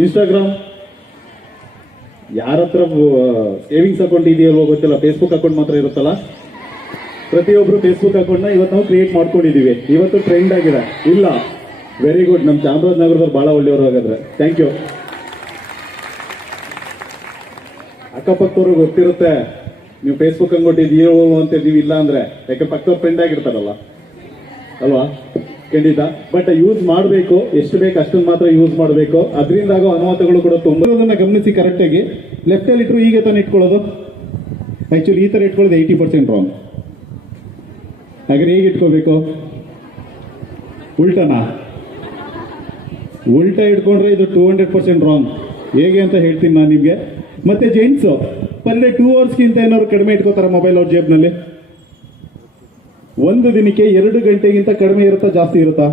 Instagram, ಯಾರ ಹತ್ರ savings account ಇದೆಯಲ್ವೋ ಗೊತ್ತಿಲ್ಲ, ಫೇಸ್ಬುಕ್ ಅಕೌಂಟ್ ಮಾತ್ರ ಇರುತ್ತಲ್ಲ. ಪ್ರತಿಯೊಬ್ಬರು ಫೇಸ್ಬುಕ್ ಅಕೌಂಟ್ನ ಇವತ್ತು ನಾವು ಕ್ರಿಯೇಟ್ ಮಾಡ್ಕೊಂಡಿದ್ದೀವಿ. ಇವತ್ತು ಟ್ರೆಂಡ್ ಆಗಿದೆ. ಇಲ್ಲ, ವೆರಿ ಗುಡ್. ನಮ್ಮ ಚಾಮರಾಜನಗರದವ್ರು ಭಾಳ ಒಳ್ಳೆಯವರು. ಹಾಗಾದ್ರೆ ಥ್ಯಾಂಕ್ ಯು. ಅಕ್ಕಪಕ್ಕದವ್ರಿಗೆ ಗೊತ್ತಿರುತ್ತೆ ನೀವು ಫೇಸ್ಬುಕ್ ಅಕೌಂಟ್ ಇದೆಯೋ ಅಂತ ನೀವು ಇಲ್ಲ ಅಂದ್ರೆ, ಯಾಕೆ ಪಕ್ಕದವ್ರು ಫ್ರೆಂಡ್ ಆಗಿರ್ತಾರಲ್ಲ ಅಲ್ವಾ? ಖಂಡಿತ. ಬಟ್ ಯೂಸ್ ಮಾಡಬೇಕು, ಎಷ್ಟು ಬೇಕು ಅಷ್ಟನ್ನು ಮಾತ್ರ ಯೂಸ್ ಮಾಡಬೇಕು. ಅದರಿಂದ ಆಗೋ ಅನುಮತಿಗಳು ಕೂಡ ತುಂಬ. ಅದನ್ನ ಗಮನಿಸಿ ಕರೆಕ್ಟಾಗಿ. ಲೆಫ್ಟಲ್ಲಿ ಇಟ್ಟರು ಹೀಗೆ ತಾನು ಇಟ್ಕೊಳ್ಳೋದು. ಆ್ಯಕ್ಚುಲಿ ಈ ಥರ ಇಟ್ಕೊಳ್ಳೋದು 80% ರಾಂಗ್. ಹಾಗಾದ್ರೆ ಹೇಗೆ ಇಟ್ಕೋಬೇಕು? ಉಲ್ಟನಾ? ಉಲ್ಟಾ ಇಟ್ಕೊಂಡ್ರೆ ಇದು 200% ರಾಂಗ್. ಹೇಗೆ ಅಂತ ಹೇಳ್ತೀನಿ ನಾನು ನಿಮಗೆ. ಮತ್ತೆ ಜೆಂಟ್ಸು ಪರ್ ಡೇ 2 ಅವರ್ಸ್ಗಿಂತ ಏನಾದ್ರು ಕಡಿಮೆ ಇಟ್ಕೋತಾರೆ ಮೊಬೈಲ್ ಅವ್ರ ಜೇಬ್ನಲ್ಲಿ. ಒಂದು ದಿನಕ್ಕೆ 2 ಗಂಟೆಗಿಂತ ಕಡಿಮೆ ಇರುತ್ತಾ, ಜಾಸ್ತಿ ಇರುತ್ತಾ?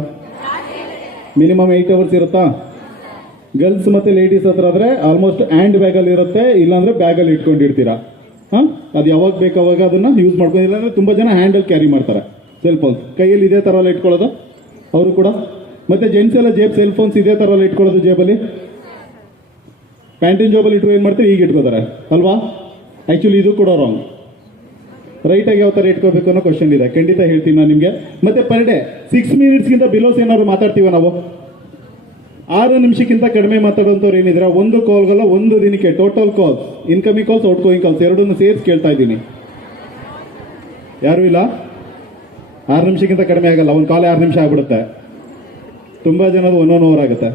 ಮಿನಿಮಮ್ 8 ಅವರ್ಸ್ ಇರುತ್ತಾ? ಗರ್ಲ್ಸ್ ಮತ್ತೆ ಲೇಡೀಸ್ ಹತ್ರ ಆದ್ರೆ ಆಲ್ಮೋಸ್ಟ್ ಹ್ಯಾಂಡ್ ಬ್ಯಾಗಲ್ಲಿ ಇರುತ್ತೆ, ಇಲ್ಲಾಂದ್ರೆ ಬ್ಯಾಗಲ್ಲಿ ಇಟ್ಕೊಂಡಿರ್ತೀರಾ. ಅದು ಯಾವಾಗ ಬೇಕು ಅವಾಗ ಅದನ್ನ ಯೂಸ್ ಮಾಡ್ಕೊಂಡಿಲ್ಲ ಅಂದ್ರೆ ತುಂಬಾ ಜನ ಹ್ಯಾಂಡಲ್ ಕ್ಯಾರಿ ಮಾಡ್ತಾರೆ. ಸೆಲ್ ಫೋನ್ಸ್ ಕೈಯಲ್ಲಿ ಇದೇ ತರ ಎಲ್ಲ ಇಟ್ಕೊಳ್ಳೋದು ಅವರು ಕೂಡ. ಮತ್ತೆ ಜೆಂಟ್ಸ್ ಎಲ್ಲ ಸೆಲ್ ಫೋನ್ಸ್ ಇದೇ ತರ ಎಲ್ಲ ಇಟ್ಕೊಳ್ಳೋದು ಜೇಬಲ್ಲಿ. ಪ್ಯಾಂಟಿನ್ ಜಾಬಲ್ಲಿ ಇಟ್ಟರು ಏನು ಮಾಡ್ತೀವಿ, ಈಗ ಇಟ್ಕೋತಾರೆ ಅಲ್ವಾ? ಆ್ಯಕ್ಚುಲಿ ಇದು ಕೂಡ ರಾಂಗ್. ರೈಟಾಗಿ ಯಾವ ಥರ ಇಟ್ಕೋಬೇಕು ಅನ್ನೋ ಕ್ವಶನ್ ಇದೆ. ಖಂಡಿತ ಹೇಳ್ತೀನಿ ನಾನು ನಿಮಗೆ. ಮತ್ತೆ ಪರ್ ಡೇ 6 ಮಿನಿಟ್ಸ್ಗಿಂತ ಬಿಲೋಸ್ ಏನಾದ್ರು ಮಾತಾಡ್ತೀವ ನಾವು? 6 ನಿಮಿಷಕ್ಕಿಂತ ಕಡಿಮೆ ಮಾತಾಡುವಂಥವ್ರು ಏನಿದ್ರೆ ಒಂದು ಕಾಲ್ಗಲ್ಲ, ಒಂದು ದಿನಕ್ಕೆ total calls, incoming calls, outgoing calls ಎರಡನ್ನು ಸೇರಿಸಿ ಕೇಳ್ತಾ ಇದ್ದೀನಿ. ಯಾರು ಇಲ್ಲ? 6 ನಿಮಿಷಕ್ಕಿಂತ ಕಡಿಮೆ ಆಗಲ್ಲ. ಒಂದು ಕಾಲ್ 6 ನಿಮಿಷ ಆಗ್ಬಿಡುತ್ತೆ. ತುಂಬ ಜನದು 1 ಅವರ್ ಆಗುತ್ತೆ.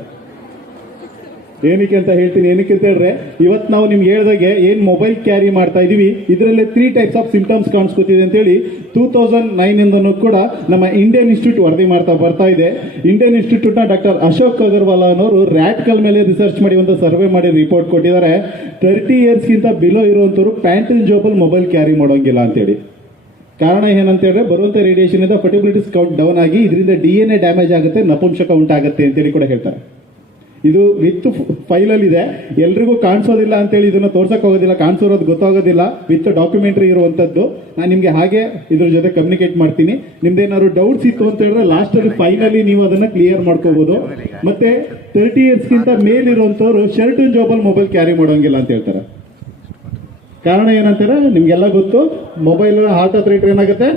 ಏನಕ್ಕೆ ಅಂತ ಹೇಳ್ತೀನಿ. ಏನಕ್ಕೆ ಅಂತ ಹೇಳಿದ್ರೆ ಇವತ್ತು ನಾವು ನಿಮ್ಗೆ ಹೇಳ್ದಾಗೆ ಏನು ಮೊಬೈಲ್ ಕ್ಯಾರಿ ಮಾಡ್ತಾ ಇದೀವಿ, ಇದರಲ್ಲಿ 3 ಟೈಪ್ಸ್ ಆಫ್ ಸಿಂಟಮ್ಸ್ ಕಾಣಿಸ್ಕೊತಿದೆ ಅಂತೇಳಿ 2009 ಕೂಡ ನಮ್ಮ ಇಂಡಿಯನ್ ಇನ್ಸ್ಟಿಟ್ಯೂಟ್ ವರದಿ ಮಾಡ್ತಾ ಬರ್ತಾ ಇದೆ. ಇಂಡಿಯನ್ ಇನ್ಸ್ಟಿಟ್ಯೂಟ್ನ ಡಾಕ್ಟರ್ ಅಶೋಕ್ ಅಗರ್ವಾಲ್ ಅನ್ನೋರು ರ್ಯಾಟ್ಗಳ ಮೇಲೆ ರಿಸರ್ಚ್ ಮಾಡಿ ಒಂದು ಸರ್ವೆ ಮಾಡಿ ರಿಪೋರ್ಟ್ ಕೊಟ್ಟಿದ್ದಾರೆ. 30 ಇಯರ್ಸ್ಗಿಂತ ಬಿಲೋ ಇರುವಂಥವ್ರು ಪ್ಯಾಂಟಿನ್ ಜಾಬಲ್ಲಿ ಮೊಬೈಲ್ ಕ್ಯಾರಿ ಮಾಡೋಂಗಿಲ್ಲ ಅಂತೇಳಿ. ಕಾರಣ ಏನಂತ ಹೇಳಿದ್ರೆ ಬರುವಂಥ ರೇಡಿಯೇಷನ್ ಇಂದ ಫರ್ಟಿಲಿಟೀಸ್ ಕೌಂಟ್ ಡೌನ್ ಆಗಿ ಇದರಿಂದ DNA ಡ್ಯಾಮೇಜ್ ಆಗುತ್ತೆ, ನಪುಂಸಕ ಉಂಟಾಗುತ್ತೆ ಅಂತೇಳಿ ಕೂಡ ಹೇಳ್ತಾರೆ. ಇದು ವಿತ್ ಫೈಲಲ್ಲಿ ಇದೆ, ಎಲ್ರಿಗೂ ಕಾಣಿಸೋದಿಲ್ಲ ಅಂತೇಳಿ ಇದನ್ನು ತೋರ್ಸಕ್ ಹೋಗೋದಿಲ್ಲ, ಕಾಣಿಸೋದು ಗೊತ್ತಾಗೋದಿಲ್ಲ. ವಿತ್ ಡಾಕ್ಯುಮೆಂಟ್ರಿ ಇರುವಂಥದ್ದು. ನಾನು ನಿಮಗೆ ಹಾಗೆ ಇದ್ರ ಜೊತೆ ಕಮ್ಯುನಿಕೇಟ್ ಮಾಡ್ತೀನಿ. ನಿಮ್ದೇನಾದ್ರು ಡೌಟ್ಸ್ ಇತ್ತು ಅಂತ ಹೇಳಿದ್ರೆ ಲಾಸ್ಟಲ್ಲಿ ಫೈನಲಿ ನೀವು ಅದನ್ನ ಕ್ಲಿಯರ್ ಮಾಡ್ಕೋಬಹುದು. ಮತ್ತೆ 30 ಇಯರ್ಸ್ಗಿಂತ ಮೇಲಿರುವಂಥವ್ರು ಶರ್ಟ್ ಜಾಬಲ್ಲಿ ಮೊಬೈಲ್ ಕ್ಯಾರಿ ಮಾಡೋಂಗಿಲ್ಲ ಅಂತ ಹೇಳ್ತಾರೆ. ಕಾರಣ ಏನಂತಾರೆ ನಿಮ್ಗೆಲ್ಲ ಗೊತ್ತು. ಮೊಬೈಲ್ ಹಾರ್ಟ್ ಹತ್ರ ಇಟ್ಟರೆ ಏನಾಗುತ್ತೆ,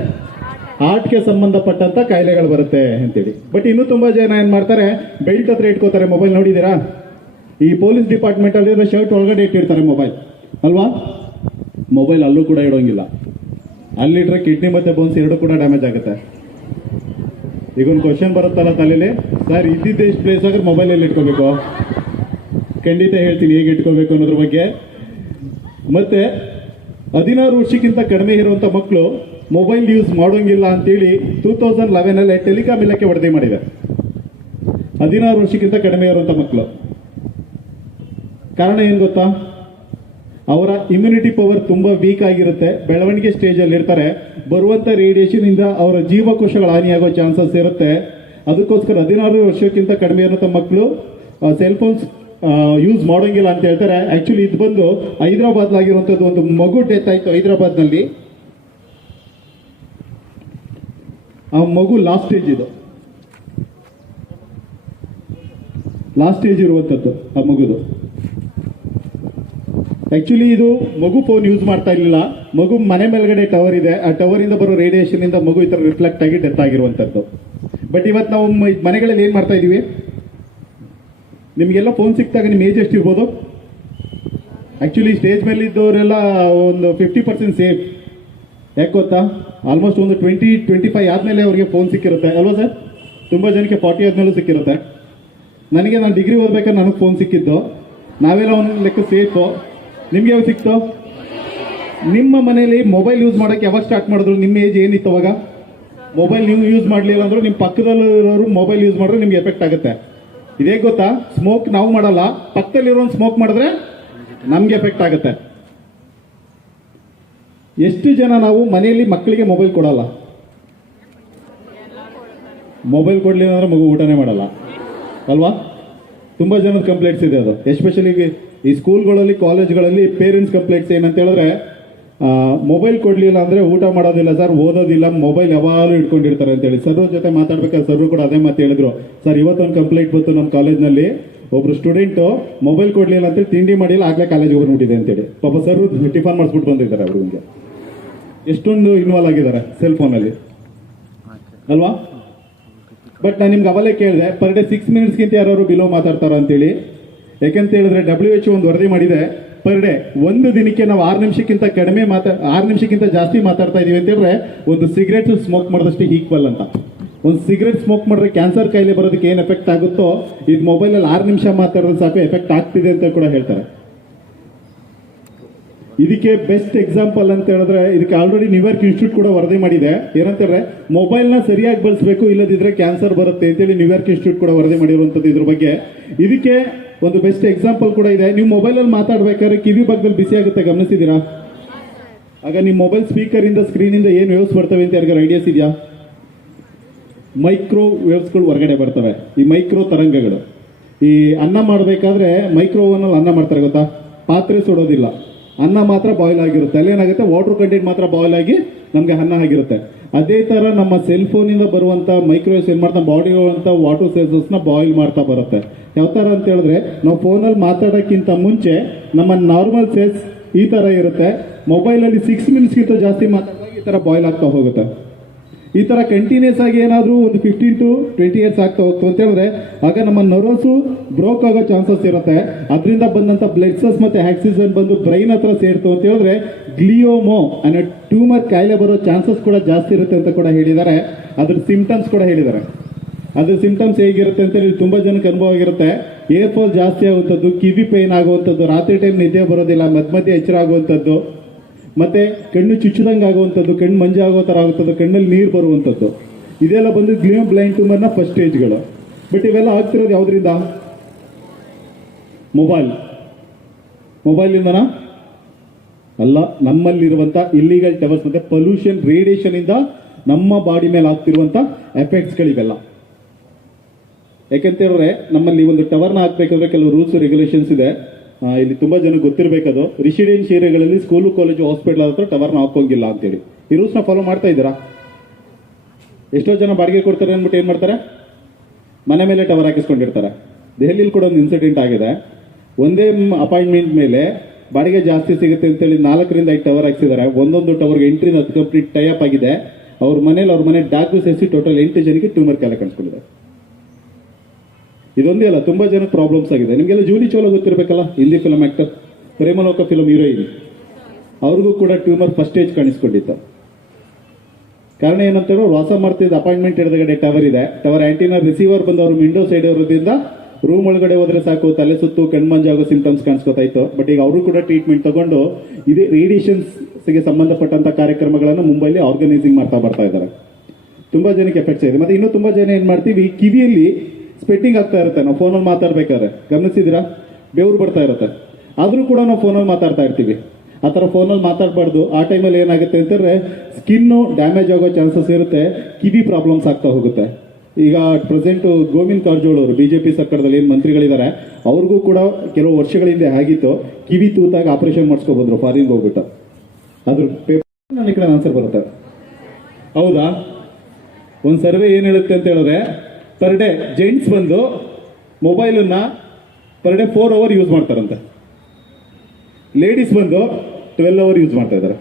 ಹಾರ್ಟ್ಗೆ ಸಂಬಂಧಪಟ್ಟಂತ ಕಾಯಿಲೆಗಳು ಬರುತ್ತೆ ಅಂತೇಳಿ. ಬಟ್ ಇನ್ನೂ ತುಂಬಾ ಜನ ಏನ್ ಮಾಡ್ತಾರೆ, ಬೆಲ್ಟ್ ಹತ್ರ ಇಟ್ಕೋತಾರೆ ಮೊಬೈಲ್. ನೋಡಿದೀರಾ? ಈ ಪೊಲೀಸ್ ಡಿಪಾರ್ಟ್ಮೆಂಟ್ ಅಲ್ಲಿ ಶರ್ಟ್ ಒಳಗಡೆ ಇಟ್ಟಿರ್ತಾರೆ ಮೊಬೈಲ್ ಅಲ್ವಾ? ಮೊಬೈಲ್ ಅಲ್ಲೂ ಕೂಡ ಇಡೋಂಗಿಲ್ಲ. ಅಲ್ಲಿಟ್ರೆ ಕಿಡ್ನಿ ಮತ್ತೆ ಬೋನ್ಸ್ ಎರಡು ಕೂಡ ಡ್ಯಾಮೇಜ್ ಆಗುತ್ತೆ. ಈಗ ಒಂದು ಕ್ವಶನ್ ಬರುತ್ತಲ್ಲ ತಲೆಯಲ್ಲಿ, ಸರ್ ಇದ್ದಿದ್ದ ಎಷ್ಟು ಪ್ಲೇಸ್ ಆದ್ರೆ ಮೊಬೈಲ್ ಎಲ್ಲಿ ಇಟ್ಕೋಬೇಕು? ಖಂಡಿತ ಹೇಳ್ತೀನಿ ಹೇಗೆ ಇಟ್ಕೋಬೇಕು ಅನ್ನೋದ್ರ ಬಗ್ಗೆ. ಮತ್ತೆ 16 ವರ್ಷಕ್ಕಿಂತ ಕಡಿಮೆ ಇರುವಂತ ಮಕ್ಕಳು ಮೊಬೈಲ್ ಯೂಸ್ ಮಾಡೋಂಗಿಲ್ಲ ಅಂತೇಳಿ 2011 ಟೆಲಿಕಾಂ ಇಲಾಖೆ ವರದಿ ಮಾಡಿದೆ. 16 ವರ್ಷಕ್ಕಿಂತ ಕಡಿಮೆ ಇರುವಂತ ಮಕ್ಕಳು. ಕಾರಣ ಏನ್ ಗೊತ್ತಾ? ಅವರ ಇಮ್ಯುನಿಟಿ ಪವರ್ ತುಂಬಾ ವೀಕ್ ಆಗಿರುತ್ತೆ, ಬೆಳವಣಿಗೆ ಸ್ಟೇಜ್ ಅಲ್ಲಿ ಇರ್ತಾರೆ. ಬರುವಂತ ರೇಡಿಯೇಷನ್ ಇಂದ ಅವರ ಜೀವಕೋಶಗಳ ಹಾನಿಯಾಗೋ ಚಾನ್ಸಸ್ ಇರುತ್ತೆ. ಅದಕ್ಕೋಸ್ಕರ 16 ವರ್ಷಕ್ಕಿಂತ ಕಡಿಮೆ ಇರುವಂತ ಮಕ್ಕಳು ಸೆಲ್ ಫೋನ್ಸ್ ಯೂಸ್ ಮಾಡೋಂಗಿಲ್ಲ ಅಂತ ಹೇಳ್ತಾರೆ. ಆಕ್ಚುಲಿ ಇದು ಬಂದು ಹೈದರಾಬಾದ್ ಆಗಿರುವಂತದ್ದು. ಒಂದು ಮಗು ಡೆತ್ ಆಯ್ತು ಹೈದರಾಬಾದ್ ನಲ್ಲಿ. ಆ ಮಗು ಲಾಸ್ಟ್ ಸ್ಟೇಜ್, ಇದು ಲಾಸ್ಟ್ ಸ್ಟೇಜ್ ಇರುವಂತದ್ದು ಆ ಮಗುದು. ಆಕ್ಚುಲಿ ಇದು ಮಗು ಫೋನ್ ಯೂಸ್ ಮಾಡ್ತಾ ಇರಲಿಲ್ಲ. ಮಗು ಮನೆ ಮೇಲ್ಗಡೆ ಟವರ್ ಇದೆ, ಆ ಟವರ್ ಇಂದ ಬರೋ ರೇಡಿಯೇಷನ್ ಇಂದ ಮಗು ಈ ತರ ರಿಫ್ಲೆಕ್ಟ್ ಆಗಿ ಡೆತ್ ಆಗಿರುವಂತದ್ದು. ಬಟ್ ಇವತ್ತು ನಾವು ಮನೆಗಳಲ್ಲಿ ಏನ್ ಮಾಡ್ತಾ ಇದೀವಿ, ನಿಮಗೆಲ್ಲ ಫೋನ್ ಸಿಕ್ತಾಗ ನಿಮ್ಮ ಏಜ್ ಎಷ್ಟಿರ್ಬೋದು? ಆಕ್ಚುಲಿ ಸ್ಟೇಜ್ ಮೇಲೆ ಇದ್ದವರೆಲ್ಲ ಒಂದು 50% ಸೇಫ್. ಯಾಕೆ ಗೊತ್ತಾ? ಆಲ್ಮೋಸ್ಟ್ ಒಂದು 20-25 ಆದ್ಮೇಲೆ ಅವ್ರಿಗೆ ಫೋನ್ ಸಿಕ್ಕಿರುತ್ತೆ ಅಲ್ವಾ ಸರ್? ತುಂಬಾ ಜನಕ್ಕೆ 40 ಆದ್ಮೇಲೂ ಸಿಕ್ಕಿರುತ್ತೆ. ನಾನು ಡಿಗ್ರಿ ಓದ್ಬೇಕಾದ್ರೆ ನನಗೆ ಫೋನ್ ಸಿಕ್ಕಿದ್ದು. ನಾವೆಲ್ಲ ಒಂದು ಲೆಕ್ಕ ಸೇಫು. ನಿಮ್ಗೆ ಯಾವಾಗ ಸಿಕ್ತು? ನಿಮ್ಮ ಮನೇಲಿ ಮೊಬೈಲ್ ಯೂಸ್ ಮಾಡೋಕ್ಕೆ ಯಾವಾಗ ಸ್ಟಾರ್ಟ್ ಮಾಡಿದ್ರು? ನಿಮ್ಮ ಏಜ್ ಏನಿತ್ತು ಅವಾಗ? ಮೊಬೈಲ್ ನೀವು ಯೂಸ್ ಮಾಡಲಿಲ್ಲ ಅಂದ್ರೂ ನಿಮ್ಮ ಪಕ್ಕದಲ್ಲಿರೋರು ಮೊಬೈಲ್ ಯೂಸ್ ಮಾಡಿದ್ರೆ ನಿಮ್ಗೆ ಎಫೆಕ್ಟ್ ಆಗುತ್ತೆ. ಇದೇ ಗೊತ್ತಾ? ಸ್ಮೋಕ್ ನಾವು ಮಾಡಲ್ಲ, ಪಕ್ಕದಲ್ಲಿರೋನ್ ಸ್ಮೋಕ್ ಮಾಡಿದ್ರೆ ನಮ್ಗೆ ಎಫೆಕ್ಟ್ ಆಗುತ್ತೆ. ಎಷ್ಟು ಜನ ನಾವು ಮನೆಯಲ್ಲಿ ಮಕ್ಕಳಿಗೆ ಮೊಬೈಲ್ ಕೊಡಲ್ಲ? ಮೊಬೈಲ್ ಕೊಡ್ಲಿಲ್ಲ ಅಂದ್ರೆ ಮಗು ಊಟನೇ ಮಾಡಲ್ಲ ಅಲ್ವಾ? ತುಂಬಾ ಜನದ ಕಂಪ್ಲೇಂಟ್ಸ್ ಇದೆ ಅದು. ಎಸ್ಪೆಷಲಿ ಈ ಸ್ಕೂಲ್ಗಳಲ್ಲಿ, ಕಾಲೇಜ್ಗಳಲ್ಲಿ ಪೇರೆಂಟ್ಸ್ ಕಂಪ್ಲೇಂಟ್ಸ್ ಏನಂತ ಹೇಳಿದ್ರೆ, ಮೊಬೈಲ್ ಕೊಡ್ಲಿಲ್ಲ ಅಂದ್ರೆ ಊಟ ಮಾಡೋದಿಲ್ಲ ಸರ್, ಓದೋದಿಲ್ಲ, ಮೊಬೈಲ್ ಯಾವಾಗಲೂ ಇಟ್ಕೊಂಡಿರ್ತಾರೆ ಅಂತೇಳಿ. ಸರ್ ಜೊತೆ ಮಾತಾಡ್ಬೇಕಾದ್ರೆ ಸರ್ ಕೂಡ ಅದೇ ಮಾತು ಹೇಳಿದ್ರು. ಸರ್ ಇವತ್ತೊಂದು ಕಂಪ್ಲೇಂಟ್ ಬಂತು ನಮ್ಮ ಕಾಲೇಜ್ನಲ್ಲಿ, ಒಬ್ರು ಸ್ಟೂಡೆಂಟ್ ಮೊಬೈಲ್ ಕೊಡ್ಲಿಲ್ಲ ಅಂತೇಳಿ ತಿಂಡಿ ಮಾಡಿಲ್ಲ ಆಗ್ಲೇ ಕಾಲೇಜಿಗೆ ಹೋಗ್ಬಿಟ್ಟಿದೆ ಅಂತೇಳಿ ಪಾಪ ಸರ್ ಟಿಫನ್ ಮಾಡಿಸ್ಬಿಟ್ಟು ಬಂದಿದ್ದಾರೆ ಅವ್ರಿಗೆ. ಎಷ್ಟೊಂದು ಇನ್ವಾಲ್ವ್ ಆಗಿದ್ದಾರೆ ಸೆಲ್ ಫೋನಲ್ಲಿ ಅಲ್ವಾ. ಬಟ್ ನಾನು ನಿಮ್ಗೆ ಅವಲೇ ಕೇಳಿದೆ ಪರ್ ಡೇ 6 ಮಿನಿಟ್ಸ್ಗಿಂತ ಯಾರು ಬಿಲೋ ಮಾತಾಡ್ತಾರ ಅಂತೇಳಿ. ಯಾಕೆಂತ ಹೇಳಿದ್ರೆ WHO ಒಂದು ವರದಿ ಮಾಡಿದೆ, ಪರ್ ಡೇ ಒಂದು ದಿನಕ್ಕೆ ನಾವು 6 ನಿಮಿಷಕ್ಕಿಂತ 6 ನಿಮಿಷಕ್ಕಿಂತ ಜಾಸ್ತಿ ಮಾತಾಡ್ತಾ ಇದೀವಿ ಅಂತ ಹೇಳಿದ್ರೆ ಒಂದು ಸಿಗರೇಟ್ ಸ್ಮೋಕ್ ಮಾಡಿದಷ್ಟು ಈಕ್ವಲ್ ಅಂತ. ಒಂದು ಸಿಗರೇಟ್ ಸ್ಮೋಕ್ ಮಾಡಿದ್ರೆ ಕ್ಯಾನ್ಸರ್ ಕಾಯಿಲೆ ಬರೋದಕ್ಕೆ ಏನು ಎಫೆಕ್ಟ್ ಆಗುತ್ತೋ ಇದು ಮೊಬೈಲಲ್ಲಿ 6 ನಿಮಿಷ ಮಾತಾಡೋದು ಸಾಕು ಎಫೆಕ್ಟ್ ಆಗ್ತಿದೆ ಅಂತ ಕೂಡ ಹೇಳ್ತಾರೆ. ಇದಕ್ಕೆ ಬೆಸ್ಟ್ ಎಕ್ಸಾಂಪಲ್ ಅಂತ ಹೇಳಿದ್ರೆ ಇದಕ್ಕೆ ಆಲ್ರೆಡಿ ನ್ಯೂಯಾರ್ಕ್ ಇನ್ಸ್ಟಿಟ್ಯೂಟ್ ಕೂಡ ವರದಿ ಮಾಡಿದೆ. ಏನಂತ ಹೇಳಿದ್ರೆ ಮೊಬೈಲ್ನ ಸರಿಯಾಗಿ ಬಳಸಬೇಕು, ಇಲ್ಲದಿದ್ರೆ ಕ್ಯಾನ್ಸರ್ ಬರುತ್ತೆ ಅಂತೇಳಿ ನ್ಯೂಯಾರ್ಕ್ ಇನ್ಸ್ಟಿಟ್ಯೂಟ್ ಕೂಡ ವರದಿ ಮಾಡಿರುವಂಥದ್ದು ಇದ್ರ ಬಗ್ಗೆ. ಇದಕ್ಕೆ ಒಂದು ಬೆಸ್ಟ್ ಎಕ್ಸಾಂಪಲ್ ಕೂಡ ಇದೆ. ನೀವು ಮೊಬೈಲಲ್ಲಿ ಮಾತಾಡ್ಬೇಕಾದ್ರೆ ಕಿವಿ ಭಾಗದಲ್ಲಿ ಬಿಸಿ ಆಗುತ್ತೆ, ಗಮನಿಸಿದ್ದೀರಾ? ಆಗ ನಿಮ್ಮ ಮೊಬೈಲ್ ಸ್ಪೀಕರ್ ಇಂದ ಸ್ಕ್ರೀನ್ ಇಂದ ಏನು ವೇವ್ಸ್ ಬರ್ತವೆ ಅಂತ ಯಾರಿಗಾರು ಐಡಿಯಾಸ್ ಇದೆಯಾ? ಮೈಕ್ರೋ ವೇವ್ಸ್ಗಳು ಹೊರಗಡೆ ಬರ್ತವೆ. ಈ ಮೈಕ್ರೋ ತರಂಗಗಳು ಈ ಅನ್ನ ಮಾಡಬೇಕಾದ್ರೆ ಮೈಕ್ರೋವನಲ್ಲಿ ಅನ್ನ ಮಾಡ್ತಾರೆ ಗೊತ್ತಾ? ಪಾತ್ರೆ ಸುಡೋದಿಲ್ಲ, ಅನ್ನ ಮಾತ್ರ ಬಾಯ್ಲ್ ಆಗಿರುತ್ತೆ. ಅಲ್ಲೇನಾಗುತ್ತೆ, ವಾಟರ್ ಕಂಟೆಂಟ್ ಮಾತ್ರ ಬಾಯ್ಲ್ ಆಗಿ ನಮಗೆ ಅನ್ನ ಆಗಿರುತ್ತೆ. ಅದೇ ತರ ನಮ್ಮ ಸೆಲ್ ಫೋನ್ ಇಂದ ಬರುವಂತ ಮೈಕ್ರೋವೇವ್ಸ್ ಏನ್ ಮಾಡ್ತಾ ಬಾಡಿ ಇರುವಂತ ವಾಟರ್ ಸೆಲ್ಸಸ್ ನ ಬಾಯ್ಲ್ ಮಾಡ್ತಾ ಬರುತ್ತೆ. ಯಾವ ತರ ಅಂತ ಹೇಳಿದ್ರೆ ನಾವು ಫೋನಲ್ಲಿ ಮಾತಾಡೋಕ್ಕಿಂತ ಮುಂಚೆ ನಮ್ಮ ನಾರ್ಮಲ್ ಸೆಲ್ಸ್ ಈ ತರ ಇರುತ್ತೆ. ಮೊಬೈಲ್ ಅಲ್ಲಿ 6 ಮಿನಿಟ್ಸ್ಗಿಂತ ಜಾಸ್ತಿ ಮಾತಾಡಿದಾಗ ಈ ತರ ಬಾಯ್ಲ್ ಆಗ್ತಾ ಹೋಗುತ್ತೆ. ಈ ತರ ಕಂಟಿನ್ಯೂಸ್ ಆಗಿ ಏನಾದರೂ ಒಂದು 15 to 20 ಇಯರ್ಸ್ ಆಗ್ತಾ ಹೋಗ್ತು ಅಂತ ಹೇಳಿದ್ರೆ ಆಗ ನಮ್ಮ ನರ್ವಸ್ ಬ್ರೋಕ್ ಆಗೋ ಚಾನ್ಸಸ್ ಇರುತ್ತೆ. ಅದರಿಂದ ಬಂದಂತ ಬ್ಲಡ್ ಸೆಲ್ಸ್ ಮತ್ತೆ ಆಕ್ಸಿಜನ್ ಬಂದು ಬ್ರೈನ್ ಹತ್ರ ಸೇರ್ತು ಅಂತ ಹೇಳಿದ್ರೆ ಗ್ಲಿಯೋಮೋ ಅನ್ನೋ ಟ್ಯೂಮರ್ ಕಾಯಿಲೆ ಬರೋ ಚಾನ್ಸಸ್ ಕೂಡ ಜಾಸ್ತಿ ಇರುತ್ತೆ ಅಂತ ಕೂಡ ಹೇಳಿದ್ದಾರೆ. ಅದ್ರ ಸಿಂಪ್ಟಮ್ಸ್ ಕೂಡ ಹೇಳಿದ್ದಾರೆ. ಅದ್ರ ಸಿಂಪ್ಟಮ್ಸ್ ಹೇಗಿರುತ್ತೆ ಅಂತ ಹೇಳಿ ತುಂಬಾ ಜನಕ್ಕೆ ಅನುಭವ ಆಗಿರುತ್ತೆ. ಏರ್ ಫಾಲ್ ಜಾಸ್ತಿ ಆಗುವಂಥದ್ದು, ಕಿವಿ ಪೈನ್ ಆಗುವಂಥದ್ದು, ರಾತ್ರಿ ಟೈಮ್ ನಿದ್ದೆ ಬರೋದಿಲ್ಲ, ಮಧ್ಯ ಎಚ್ಚರ ಆಗುವಂಥದ್ದು, ಮತ್ತೆ ಕಣ್ಣು ಚುಚ್ಚದಂಗೆ ಆಗುವಂಥದ್ದು, ಕಣ್ಣು ಮಂಜು ಆಗೋ ಥರ ಆಗುತ್ತದೆ, ಕಣ್ಣಲ್ಲಿ ನೀರು ಬರುವಂಥದ್ದು, ಇದೆಲ್ಲ ಬಂದು ಗ್ಲಿಯೋ ಬ್ಲೈಂಡ್ ಟ್ಯೂಮರ್ನ ಫಸ್ಟ್ ಸ್ಟೇಜ್ಗಳು. ಬಟ್ ಇವೆಲ್ಲ ಆಗ್ತಿರೋದು ಯಾವುದರಿಂದ? ಮೊಬೈಲಿಂದನಾ? ಅಲ್ಲ, ನಮ್ಮಲ್ಲಿರುವಂಥ ಇಲ್ಲಿಗಲ್ ಟವರ್ಸ್ ಮತ್ತೆ ಪೊಲ್ಯೂಷನ್ ರೇಡಿಯೇಷನ್ ಇಂದ ನಮ್ಮ ಬಾಡಿ ಮೇಲೆ ಆಗ್ತಿರುವಂಥ ಎಫೆಕ್ಟ್ಸ್ಗಳಿವೆಲ್ಲ. ಯಾಕೆಂತ ಹೇಳಿದ್ರೆ ನಮ್ಮಲ್ಲಿ ಒಂದು ಟವರ್ನ ಹಾಕ್ಬೇಕಂದ್ರೆ ಕೆಲವು ರೂಲ್ಸ್ ರೆಗ್ಯುಲೇಷನ್ಸ್ ಇದೆ. ಇಲ್ಲಿ ತುಂಬಾ ಜನ ಗೊತ್ತಿರಬೇಕದು. ರೆಸಿಡೆನ್ಸ್ ಏರಿಯಾಗಳಲ್ಲಿ ಸ್ಕೂಲು ಕಾಲೇಜು ಹಾಸ್ಪಿಟಲ್ ಹತ್ರ ಟವರ್ನ ಹಾಕೋಂಗಿಲ್ಲ ಅಂತೇಳಿ ಈ ರೂಲ್ಸ್ನ ಫಾಲೋ ಮಾಡ್ತಾ ಇದ್ದೀರಾ? ಎಷ್ಟೋ ಜನ ಬಾಡಿಗೆ ಕೊಡ್ತಾರೆ ಅಂದ್ಬಿಟ್ಟು ಏನ್ ಮಾಡ್ತಾರೆ, ಮನೆ ಮೇಲೆ ಟವರ್ ಹಾಕಿಸ್ಕೊಂಡಿರ್ತಾರೆ. ದೆಹಲಿಯಲ್ಲಿ ಕೂಡ ಒಂದು ಇನ್ಸಿಡೆಂಟ್ ಆಗಿದೆ. ಒಂದೇ ಅಪಾಯಿಂಟ್ಮೆಂಟ್ ಮೇಲೆ ಬಾಡಿಗೆ ಜಾಸ್ತಿ ಸಿಗುತ್ತೆ ಅಂತೇಳಿ 4 ರಿಂದ 5 ಟವರ್ ಹಾಕ್ಸಿದ್ದಾರೆ. ಒಂದೊಂದು ಟವರ್ಗೆ 8 ರಿಂದ 10 ಕಂಪ್ಲೀಟ್ ಟೈ ಅಪ್ ಆಗಿದೆ. ಅವ್ರ ಮನೆ ಡಾಕ್ಟರ್ ಸೇರಿಸಿ ಟೋಟಲ್ 8 ಜನಕ್ಕೆ ಟ್ಯೂಮರ್ ಕಾಯಿಲೆ ಕಾಣಿಸ್ಕೊಂಡಿದೆ. ಇದೊಂದೇ ಅಲ್ಲ, ತುಂಬಾ ಜನಕ್ಕೆ ಪ್ರಾಬ್ಲಮ್ಸ್ ಆಗಿದೆ. ನಿಮಗೆಲ್ಲ ಜೂಲಿ ಚೋಲ ಗೊತ್ತಿರಬೇಕಲ್ಲ, Hindi film actor, Premaloka film heroine, ಅವ್ರಿಗೂ ಕೂಡ ಟ್ಯೂಮರ್ ಫಸ್ಟ್ ಸ್ಟೇಜ್ ಕಾಣಿಸ್ಕೊಂಡಿತ್ತು. ಕಾರಣ ಏನಂತ ಹೇಳಿದ್ರೆ ವಾಸ ಮಾಡ್ತಿದ್ದ ಅಪಾಯಿಂಟ್ಮೆಂಟ್ ಎಡಗಡೆ ಟವರ್ ಇದೆ. ಟವರ್ ಆಂಟಿನಾ ರಿಸೀವರ್ ಬಂದು ಅವರು ವಿಂಡೋ ಸೈಡ್ ಇರೋದ್ರಿಂದ ರೂಮ್ ಒಳಗಡೆ ಹೋದ್ರೆ ಸಾಕು ತಲೆ ಸುತ್ತು ಕಣ್ಮಂಜಾಗೋ ಸಿಂಪ್ಟಮ್ಸ್ ಕಾಣಿಸ್ಕೊತಾ ಇತ್ತು. ಬಟ್ ಈಗ ಅವರು ಕೂಡ ಟ್ರೀಟ್ಮೆಂಟ್ ತಗೊಂಡು ಇದೇ ರೇಡಿಯೇಷನ್ಸ್ಗೆ ಸಂಬಂಧಪಟ್ಟಂತ ಕಾರ್ಯಕ್ರಮಗಳನ್ನು ಮುಂಬೈಲಿ ಆರ್ಗನೈಸಿಂಗ್ ಮಾಡ್ತಾ ಬರ್ತಾ ಇದ್ದಾರೆ. ತುಂಬಾ ಜನಕ್ಕೆ ಎಫೆಕ್ಟ್ಸ್ ಇದೆ. ಮತ್ತೆ ಇನ್ನೂ ತುಂಬಾ ಜನ ಏನ್ ಮಾಡ್ತೀವಿ, ಕಿವಿಯಲ್ಲಿ ಸ್ಪೆಟ್ಟಿಂಗ್ ಆಗ್ತಾ ಇರುತ್ತೆ. ನಾವು ಫೋನಲ್ಲಿ ಮಾತಾಡ್ಬೇಕಾದ್ರೆ ಗಮನಿಸಿದಿರಾ, ಬೆವರು ಬರ್ತಾ ಇರುತ್ತೆ. ಆದ್ರೂ ಕೂಡ ನಾವು ಫೋನಲ್ಲಿ ಮಾತಾಡ್ತಾ ಇರ್ತೀವಿ. ಆ ಥರ ಫೋನಲ್ಲಿ ಮಾತಾಡಬಾರ್ದು. ಆ ಟೈಮಲ್ಲಿ ಏನಾಗುತ್ತೆ ಅಂತಂದ್ರೆ ಸ್ಕಿನ್ನು ಡ್ಯಾಮೇಜ್ ಆಗೋ ಚಾನ್ಸಸ್ ಇರುತ್ತೆ, ಕಿವಿ ಪ್ರಾಬ್ಲಮ್ಸ್ ಆಗ್ತಾ ಹೋಗುತ್ತೆ. ಈಗ ಪ್ರೆಸೆಂಟ್ ಗೋವಿಂದ್ ಕಾರಜೋಳ ಅವರು ಬಿಜೆಪಿ ಸರ್ಕಾರದಲ್ಲಿ ಏನು ಮಂತ್ರಿಗಳಿದ್ದಾರೆ, ಅವ್ರಿಗೂ ಕೂಡ ಕೆಲವು ವರ್ಷಗಳ ಹಿಂದೆ ಆಗಿತ್ತು, ಕಿವಿ ತೂತಾಗಿ ಆಪರೇಷನ್ ಮಾಡಿಸ್ಕೊಬಂದ್ರು ಫಾರಿನ್ಗೆ ಹೋಗ್ಬಿಟ್ಟು. ಅದ್ರ ಪೇಪರ್ ನನ್ನ ಕಡೆ ಆನ್ಸರ್ ಬರುತ್ತೆ. ಹೌದಾ? ಒಂದು ಸರ್ವೆ ಏನು ಹೇಳುತ್ತೆ ಅಂತ ಹೇಳಿದ್ರೆ ಪರ್ ಡೇ ಜೆಂಟ್ಸ್ ಬಂದು ಮೊಬೈಲನ್ನ ಪರ್ ಡೇ 4 ಅವರ್ ಯೂಸ್ ಮಾಡ್ತಾರಂತೆ. ಲೇಡೀಸ್ ಬಂದು 12 ಅವರ್ ಯೂಸ್ ಮಾಡ್ತಾ ಇದ್ದಾರೆ.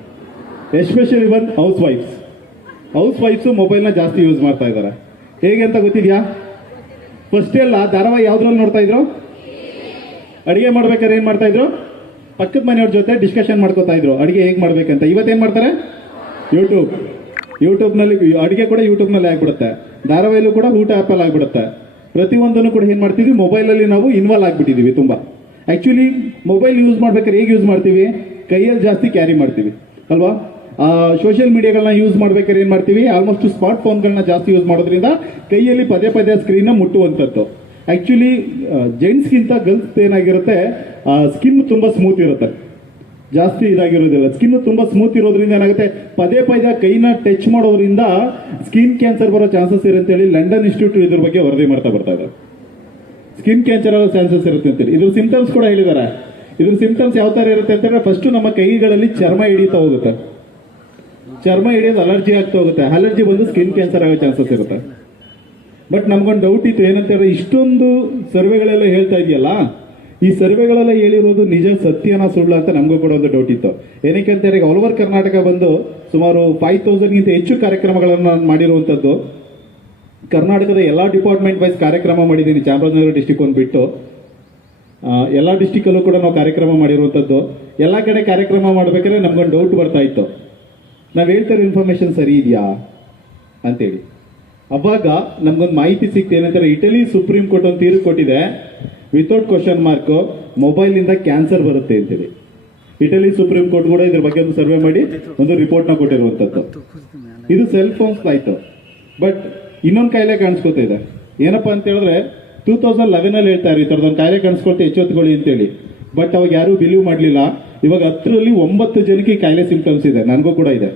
ಎಸ್ಪೆಷಲಿ ಬಂದು ಹೌಸ್ ವೈಫ್ಸ್ ಮೊಬೈಲ್ನ ಜಾಸ್ತಿ ಯೂಸ್ ಮಾಡ್ತಾ ಇದ್ದಾರೆ. ಹೇಗೆ ಅಂತ ಗೊತ್ತಿದ್ಯಾ? ಫಸ್ಟ್ ಎಲ್ಲ ಧಾರಾವಾಹಿ ಯಾವ್ದ್ರಲ್ಲಿ ನೋಡ್ತಾ ಇದ್ರು? ಅಡಿಗೆ ಮಾಡ್ಬೇಕಾದ್ರೆ ಏನ್ ಮಾಡ್ತಾ ಇದ್ರು? ಪಕ್ಕದ ಮನೆಯವ್ರ ಜೊತೆ ಡಿಸ್ಕಷನ್ ಮಾಡ್ಕೋತಾ ಇದ್ರು ಅಡಿಗೆ ಹೇಗೆ ಮಾಡ್ಬೇಕಂತ. ಇವತ್ತೇನ್ ಮಾಡ್ತಾರೆ? ಯೂಟ್ಯೂಬ್ನಲ್ಲಿ ಅಡಿಗೆ ಕೂಡ ಯೂಟ್ಯೂಬ್ನಲ್ಲಿ ಆಗ್ಬಿಡುತ್ತೆ. ಧಾರಾವಾಹಿಲೂ ಕೂಡ ಊಟ ಆ್ಯಪಲ್ಲಿ ಆಗ್ಬಿಡುತ್ತೆ. ಪ್ರತಿಯೊಂದನ್ನು ಕೂಡ ಏನ್ ಮಾಡ್ತೀವಿ, ಮೊಬೈಲಲ್ಲಿ ನಾವು ಇನ್ವಾಲ್ವ್ ಆಗ್ಬಿಟ್ಟಿದೀವಿ ತುಂಬಾ. ಆಕ್ಚುಲಿ ಮೊಬೈಲ್ ಯೂಸ್ ಮಾಡ್ಬೇಕಾದ್ರೆ ಹೇಗೆ ಯೂಸ್ ಮಾಡ್ತೀವಿ? ಕೈಯಲ್ಲಿ ಜಾಸ್ತಿ ಕ್ಯಾರಿ ಮಾಡ್ತೀವಿ ಅಲ್ವಾ? ಸೋಷಿಯಲ್ ಮೀಡಿಯಾಗಳನ್ನ ಯೂಸ್ ಮಾಡ್ಬೇಕಾದ್ರೆ ಏನ್ ಮಾಡ್ತೀವಿ, ಆಲ್ಮೋಸ್ಟ್ ಸ್ಮಾರ್ಟ್ ಫೋನ್ಗಳನ್ನ ಜಾಸ್ತಿ ಯೂಸ್ ಮಾಡೋದ್ರಿಂದ ಕೈಯಲ್ಲಿ ಪದೇ ಸ್ಕ್ರೀನ್ ಮುಟ್ಟುವಂಥದ್ದು. ಆಕ್ಚುಲಿ ಜೆಂಟ್ಸ್ಗಿಂತ ಗರ್ಲ್ಸ್ ಏನಾಗಿರುತ್ತೆ, ಸ್ಕಿನ್ ತುಂಬಾ ಸ್ಮೂತ್ ಇರುತ್ತೆ, ಜಾಸ್ತಿ ಇದಾಗಿರೋದಿಲ್ಲ. ಸ್ಕಿನ್ ತುಂಬಾ ಸ್ಮೂತ್ ಇರೋದ್ರಿಂದ ಏನಾಗುತ್ತೆ, ಪದೇ ಕೈನ ಟಚ್ ಮಾಡೋದ್ರಿಂದ ಸ್ಕಿನ್ ಕ್ಯಾನ್ಸರ್ ಬರೋ ಚಾನ್ಸಸ್ ಇರುತ್ತೆ ಅಂತೇಳಿ ಲಂಡನ್ ಇನ್ಸ್ಟಿಟ್ಯೂಟ್ ಇದ್ರ ಬಗ್ಗೆ ವರದಿ ಮಾಡ್ತಾ ಬರ್ತಾ ಇದೆ. ಸ್ಕಿನ್ ಕ್ಯಾನ್ಸರ್ ಆಗೋ ಚಾನ್ಸಸ್ ಇರುತ್ತೆ ಅಂತೇಳಿ ಇದ್ರ ಸಿಂಪ್ಟಮ್ಸ್ ಕೂಡ ಹೇಳಿದ್ದಾರೆ. ಇದ್ರ ಸಿಂಪ್ಟಮ್ಸ್ ಯಾವ ತರ ಇರುತ್ತೆ ಅಂತಂದ್ರೆ, ಫಸ್ಟ್ ನಮ್ಮ ಕೈಗಳಲ್ಲಿ ಚರ್ಮ ಹಿಡಿತಾ ಹೋಗುತ್ತೆ. ಚರ್ಮ ಹಿಡಿಯೋದು ಅಲರ್ಜಿ ಆಗ್ತಾ ಹೋಗುತ್ತೆ. ಅಲರ್ಜಿ ಬಂದು ಸ್ಕಿನ್ ಕ್ಯಾನ್ಸರ್ ಆಗೋ ಚಾನ್ಸಸ್ ಇರುತ್ತೆ. ಬಟ್ ನಮ್ಗೊಂದು ಡೌಟ್ ಇತ್ತು, ಏನಂತ ಹೇಳಿದ್ರೆ ಇಷ್ಟೊಂದು ಸರ್ವೆಗಳೆಲ್ಲ ಹೇಳ್ತಾ ಇದೆಯಲ್ಲ, ಈ ಸರ್ವೆಗಳೆಲ್ಲ ಹೇಳಿರೋದು ನಿಜ ಸತ್ಯನಾ ಸುಳ್ಳು ಅಂತ ನಮಗೂ ಕೂಡ ಒಂದು ಡೌಟ್ ಇತ್ತು. ಏನಕ್ಕೆ ಅಂತ ಹೇಳಿ ಆಲ್ ಓವರ್ ಕರ್ನಾಟಕ ಬಂದು ಸುಮಾರು 5000ಗಿಂತ ಹೆಚ್ಚು ಕಾರ್ಯಕ್ರಮಗಳನ್ನು ನಾನು ಮಾಡಿರುವಂಥದ್ದು. ಕರ್ನಾಟಕದ ಎಲ್ಲ ಡಿಪಾರ್ಟ್ಮೆಂಟ್ ವೈಸ್ ಕಾರ್ಯಕ್ರಮ ಮಾಡಿದ್ದೀನಿ, ಚಾಮರಾಜನಗರ ಡಿಸ್ಟಿಕ್ ಒಂದು ಬಿಟ್ಟು ಎಲ್ಲ ಡಿಸ್ಟಿಕಲ್ಲೂ ಕೂಡ ನಾವು ಕಾರ್ಯಕ್ರಮ ಮಾಡಿರುವಂಥದ್ದು. ಎಲ್ಲ ಕಡೆ ಕಾರ್ಯಕ್ರಮ ಮಾಡ್ಬೇಕಾದ್ರೆ ನಮ್ಗೊಂದು ಡೌಟ್ ಬರ್ತಾ ಇತ್ತು, ನಾವು ಹೇಳ್ತಾ ಇರೋ ಇನ್ಫಾರ್ಮೇಶನ್ ಸರಿ ಇದೆಯಾ ಅಂತೇಳಿ. ಅವಾಗ ನಮ್ಗೊಂದು ಮಾಹಿತಿ ಸಿಕ್ತು, ಏನಂತಾರೆ ಇಟಲಿ ಸುಪ್ರೀಂ ಕೋರ್ಟ್ ಒಂದು ತೀರ್ಪು ಕೊಟ್ಟಿದೆ, ವಿತೌಟ್ ಕ್ವಶನ್ ಮಾರ್ಕ್ ಮೊಬೈಲ್ನಿಂದ ಕ್ಯಾನ್ಸರ್ ಬರುತ್ತೆ ಅಂತೇಳಿ. ಇಟಲಿ ಸುಪ್ರೀಂ ಕೋರ್ಟ್ ಕೂಡ ಇದ್ರ ಬಗ್ಗೆ ಒಂದು ಸರ್ವೆ ಮಾಡಿ ಒಂದು ರಿಪೋರ್ಟ್ನ ಕೊಟ್ಟಿರುವಂಥದ್ದು. ಇದು ಸೆಲ್ ಫೋನ್ಸ್ ಆಯ್ತು. ಬಟ್ ಇನ್ನೊಂದು ಕಾಯಿಲೆ ಕಾಣಿಸ್ಕೊತಾ ಇದೆ. ಏನಪ್ಪಾ ಅಂತ ಹೇಳಿದ್ರೆ 2011 ಹೇಳ್ತಾ ಇರೋ ಈ ಥರದೊಂದು ಕಾಯಿಲೆ ಕಾಣಿಸ್ಕೊಳ್ತಾ ಎಚ್ಚೆತ್ತುಕೊಳ್ಳಿ ಅಂತೇಳಿ. ಬಟ್ ಅವಾಗ ಯಾರೂ ಬಿಲೀವ್ ಮಾಡಲಿಲ್ಲ. ಇವಾಗ 10ರಲ್ಲಿ 9 ಜನಕ್ಕೆ ಈ ಕಾಯಿಲೆ ಸಿಂಪ್ಟಮ್ಸ್ ಇದೆ, ನನಗೂ ಕೂಡ ಇದೆ.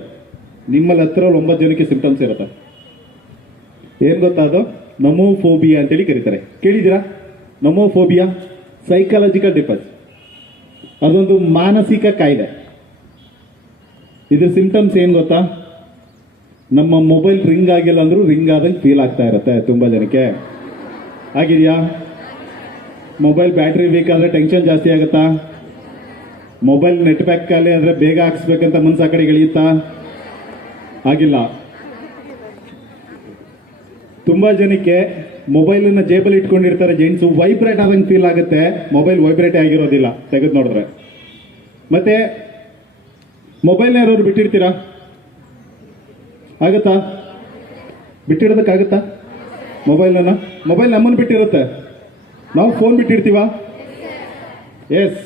ನಿಮ್ಮಲ್ಲಿ 10ರಲ್ಲಿ 9 ಜನಕ್ಕೆ ಸಿಂಪ್ಟಮ್ಸ್ ಇರುತ್ತೆ. ಏನ್ ಗೊತ್ತಾ ಅದು? ನಮೋಫೋಬಿಯಾ ಅಂತೇಳಿ ಕರೀತಾರೆ. ಕೇಳಿದ್ದೀರಾ? ನಮೋಫೋಬಿಯಾ ಸೈಕಾಲಜಿಕಲ್ ಡಿಫೆಕ್ಟ್, ಅದೊಂದು ಮಾನಸಿಕ ಕಾಯಿಲೆ. ಇದ್ರ ಸಿಂಪ್ಟಮ್ಸ್ ಏನ್ ಗೊತ್ತಾ? ನಮ್ಮ ಮೊಬೈಲ್ ರಿಂಗ್ ಆಗಿಲ್ಲ ಅಂದ್ರೂ ರಿಂಗ್ ಆದಂಗೆ ಫೀಲ್ ಆಗ್ತಾ ಇರುತ್ತೆ ತುಂಬಾ ಜನಕ್ಕೆ. ಆಗಿದೆಯಾ? ಮೊಬೈಲ್ ಬ್ಯಾಟ್ರಿ ವೀಕ್ ಆದ್ರೆ ಟೆನ್ಷನ್ ಜಾಸ್ತಿ ಆಗುತ್ತಾ? ಮೊಬೈಲ್ ನೆಟ್ ಪ್ಯಾಕ್ ಖಾಲಿ ಆದ್ರೆ ಬೇಗ ಹಾಕ್ಸ್ಬೇಕಂತ ಮನ್ಸ ಆ ಕಡೆ ಎಳೆಯುತ್ತಾ? ಆಗಿಲ್ಲ. ತುಂಬಾ ಜನಕ್ಕೆ ಮೊಬೈಲ್ ಅನ್ನ ಜೇಬಲ್ಲಿ ಇಟ್ಕೊಂಡಿರ್ತಾರೆ ಜೆಂಟ್ಸ್, ವೈಬ್ರೇಟ್ ಆದಂಗೆ ಫೀಲ್ ಆಗುತ್ತೆ. ಮೊಬೈಲ್ ವೈಬ್ರೇಟ್ ಆಗಿರೋದಿಲ್ಲ ತೆಗೆದು ನೋಡಿದ್ರೆ. ಮತ್ತೆ ಮೊಬೈಲ್ನ ಯಾರು ಬಿಟ್ಟಿರ್ತೀರಾ? ಆಗತ್ತಾ? ಬಿಟ್ಟಿರೋದಕ್ಕಾಗತ್ತಾ? ಮೊಬೈಲ್ ನಮ್ಮನ್ನು ಬಿಟ್ಟಿರುತ್ತೆ, ನಾವು ಫೋನ್ ಬಿಟ್ಟಿರ್ತೀವ? ಎಸ್.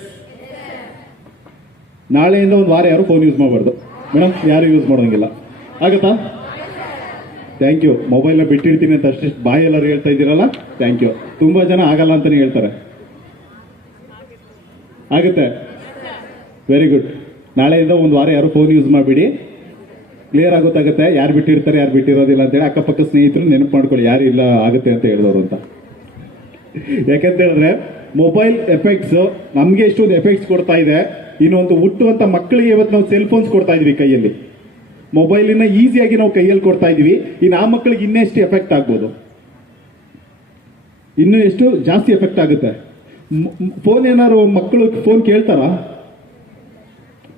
ನಾಳೆಯಿಂದ ಒಂದು ವಾರ ಯಾರು ಫೋನ್ ಯೂಸ್ ಮಾಡಬಾರ್ದು ಮೇಡಮ್, ಯಾರು ಯೂಸ್ ಮಾಡೋಂಗಿಲ್ಲ. ಆಗತ್ತಾ? Thank you. ಮೊಬೈಲ್ನ ಬಿಟ್ಟಿರ್ತೀನಿ ಅಂತ ಅಷ್ಟೇ ಬಾಯೆಲ್ಲರೂ ಹೇಳ್ತಾ ಇದ್ದೀರಲ್ಲ, ಥ್ಯಾಂಕ್ ಯು. ತುಂಬಾ ಜನ ಆಗಲ್ಲ ಅಂತಾನೆ ಹೇಳ್ತಾರೆ. ಆಗುತ್ತೆ? Very good. ನಾಳೆಯಿಂದ ಒಂದು ವಾರ ಯಾರು ಫೋನ್ ಯೂಸ್ ಮಾಡಬೇಡಿ. ಕ್ಲಿಯರ್ ಆಗುತ್ತೆ ಯಾರು ಬಿಟ್ಟಿರ್ತಾರೆ ಯಾರು ಬಿಟ್ಟಿರೋದಿಲ್ಲ ಅಂತೇಳಿ. ಅಕ್ಕಪಕ್ಕ ಸ್ನೇಹಿತರು ನೆನಪು ಮಾಡ್ಕೊಳ್ಳಿ ಯಾರು ಇಲ್ಲ ಆಗುತ್ತೆ ಅಂತ ಹೇಳಿದವರು ಅಂತ. ಯಾಕಂತ ಹೇಳಿದ್ರೆ ಮೊಬೈಲ್ ಎಫೆಕ್ಟ್ಸ್ ನಮ್ಗೆ ಎಷ್ಟೊಂದು ಎಫೆಕ್ಟ್ಸ್ ಕೊಡ್ತಾ ಇದೆ. ಇನ್ನೊಂದು ಹುಟ್ಟುವಂತ ಮಕ್ಕಳಿಗೆ ಇವತ್ತು ನಾವು ಸೆಲ್ ಫೋನ್ಸ್ ಕೊಡ್ತಾ ಇದೀವಿ ಕೈಯಲ್ಲಿ. ಮೊಬೈಲಿನ ಈಸಿಯಾಗಿ ನಾವು ಕೈಯಲ್ಲಿ ಕೊಡ್ತಾ ಇದೀವಿ. ಇನ್ನು ಆ ಮಕ್ಕಳಿಗೆ ಇನ್ನೆಷ್ಟು ಎಫೆಕ್ಟ್ ಆಗ್ಬೋದು, ಇನ್ನೂ ಎಷ್ಟು ಜಾಸ್ತಿ ಎಫೆಕ್ಟ್ ಆಗುತ್ತೆ. ಫೋನ್ ಏನಾದ್ರು ಮಕ್ಕಳು ಫೋನ್ ಕೇಳ್ತಾರ?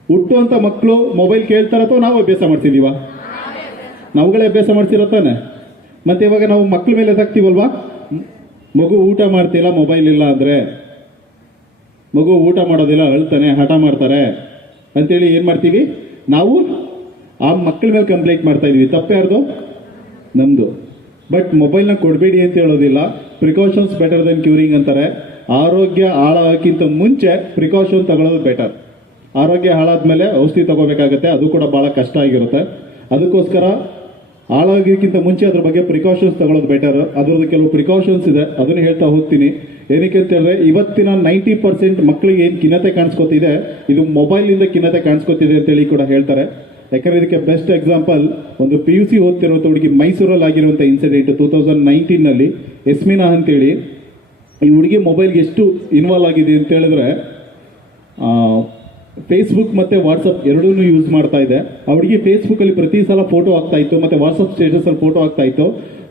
ಹುಟ್ಟುವಂತ ಮಕ್ಕಳು ಮೊಬೈಲ್ ಕೇಳ್ತಾರ ಅಥವಾ ನಾವು ಅಭ್ಯಾಸ ಮಾಡ್ತಿದೀವ? ನಾವುಗಳೇ ಅಭ್ಯಾಸ ಮಾಡ್ತಿರತ್ತಾನೆ. ಮತ್ತೆ ಇವಾಗ ನಾವು ಮಕ್ಕಳ ಮೇಲೆ ಎದಾಗ್ತೀವಲ್ವಾ? ಮಗು ಊಟ ಮಾಡ್ತಿಲ್ಲ ಮೊಬೈಲ್ ಇಲ್ಲ ಅಂದ್ರೆ, ಮಗು ಊಟ ಮಾಡೋದಿಲ್ಲ ಅಳ್ತಾನೆ ಹಠ ಮಾಡ್ತಾರೆ ಅಂತೇಳಿ ಏನ್ ಮಾಡ್ತೀವಿ ನಾವು? ಆ ಮಕ್ಕಳ ಮೇಲೆ ಕಂಪ್ಲೇಂಟ್ ಮಾಡ್ತಾ ಇದೀವಿ. ತಪ್ಪ್ಯಾರ್ದು? ನಮ್ದು. ಬಟ್ ಮೊಬೈಲ್ನ ಕೊಡಬೇಡಿ ಅಂತ ಹೇಳೋದಿಲ್ಲ. ಪ್ರಿಕಾಷನ್ಸ್ ಬೆಟರ್ ದೆನ್ ಕ್ಯೂರಿಂಗ್ ಅಂತಾರೆ. ಆರೋಗ್ಯ ಹಾಳಾಗಕ್ಕಿಂತ ಮುಂಚೆ ಪ್ರಿಕಾಷನ್ ತಗೊಳ್ಳೋದು ಬೆಟರ್. ಆರೋಗ್ಯ ಹಾಳಾದ್ಮೇಲೆ ಔಷಧಿ ತಗೋಬೇಕಾಗತ್ತೆ, ಅದು ಕೂಡ ಬಹಳ ಕಷ್ಟ ಆಗಿರುತ್ತೆ. ಅದಕ್ಕೋಸ್ಕರ ಹಾಳಾಗೋಕ್ಕಿಂತ ಮುಂಚೆ ಅದ್ರ ಬಗ್ಗೆ ಪ್ರಿಕಾಷನ್ಸ್ ತಗೊಳ್ಳೋದು ಬೆಟರ್. ಅದ್ರದ್ದು ಕೆಲವು ಪ್ರಿಕಾಷನ್ಸ್ ಇದೆ, ಅದನ್ನು ಹೇಳ್ತಾ ಹೋಗ್ತೀನಿ. ಏನಕ್ಕೆ ಅಂತ ಹೇಳಿದ್ರೆ ಇವತ್ತಿನ 90% ಮಕ್ಕಳಿಗೆ ಏನು ಖಿನ್ನತೆ ಕಾಣಿಸ್ಕೊತಿದೆ, ಇದು ಮೊಬೈಲ್ನಿಂದ ಖಿನ್ನತೆ ಕಾಣಿಸ್ಕೊತಿದೆ ಅಂತೇಳಿ ಕೂಡ ಹೇಳ್ತಾರೆ. ಯಾಕಂದ್ರೆ ಇದಕ್ಕೆ ಬೆಸ್ಟ್ ಎಕ್ಸಾಂಪಲ್ ಒಂದು PUC ಓದ್ತಿರುವಂಥ ಹುಡುಗಿ, ಮೈಸೂರಲ್ಲಿ ಆಗಿರುವಂಥ ಇನ್ಸಿಡೆಂಟ್ 2019ನಲ್ಲಿ ಎಸ್ಮಿನಾ ಅಂತೇಳಿ. ಈ ಹುಡುಗಿ ಮೊಬೈಲ್ಗೆ ಎಷ್ಟು ಇನ್ವಾಲ್ವ್ ಆಗಿದೆ ಅಂತ ಹೇಳಿದ್ರೆ ಫೇಸ್ಬುಕ್ ಮತ್ತೆ ವಾಟ್ಸಪ್ ಎರಡೂ ಯೂಸ್ ಮಾಡ್ತಾ ಇದೆ. ಆ ಹುಡುಗಿ ಫೇಸ್ಬುಕ್ ಅಲ್ಲಿ ಪ್ರತಿ ಸಲ ಫೋಟೋ ಆಗ್ತಾ ಇತ್ತು, ಮತ್ತೆ ವಾಟ್ಸಪ್ ಸ್ಟೇಟಸ್ ಅಲ್ಲಿ ಫೋಟೋ ಆಗ್ತಾ ಇತ್ತು.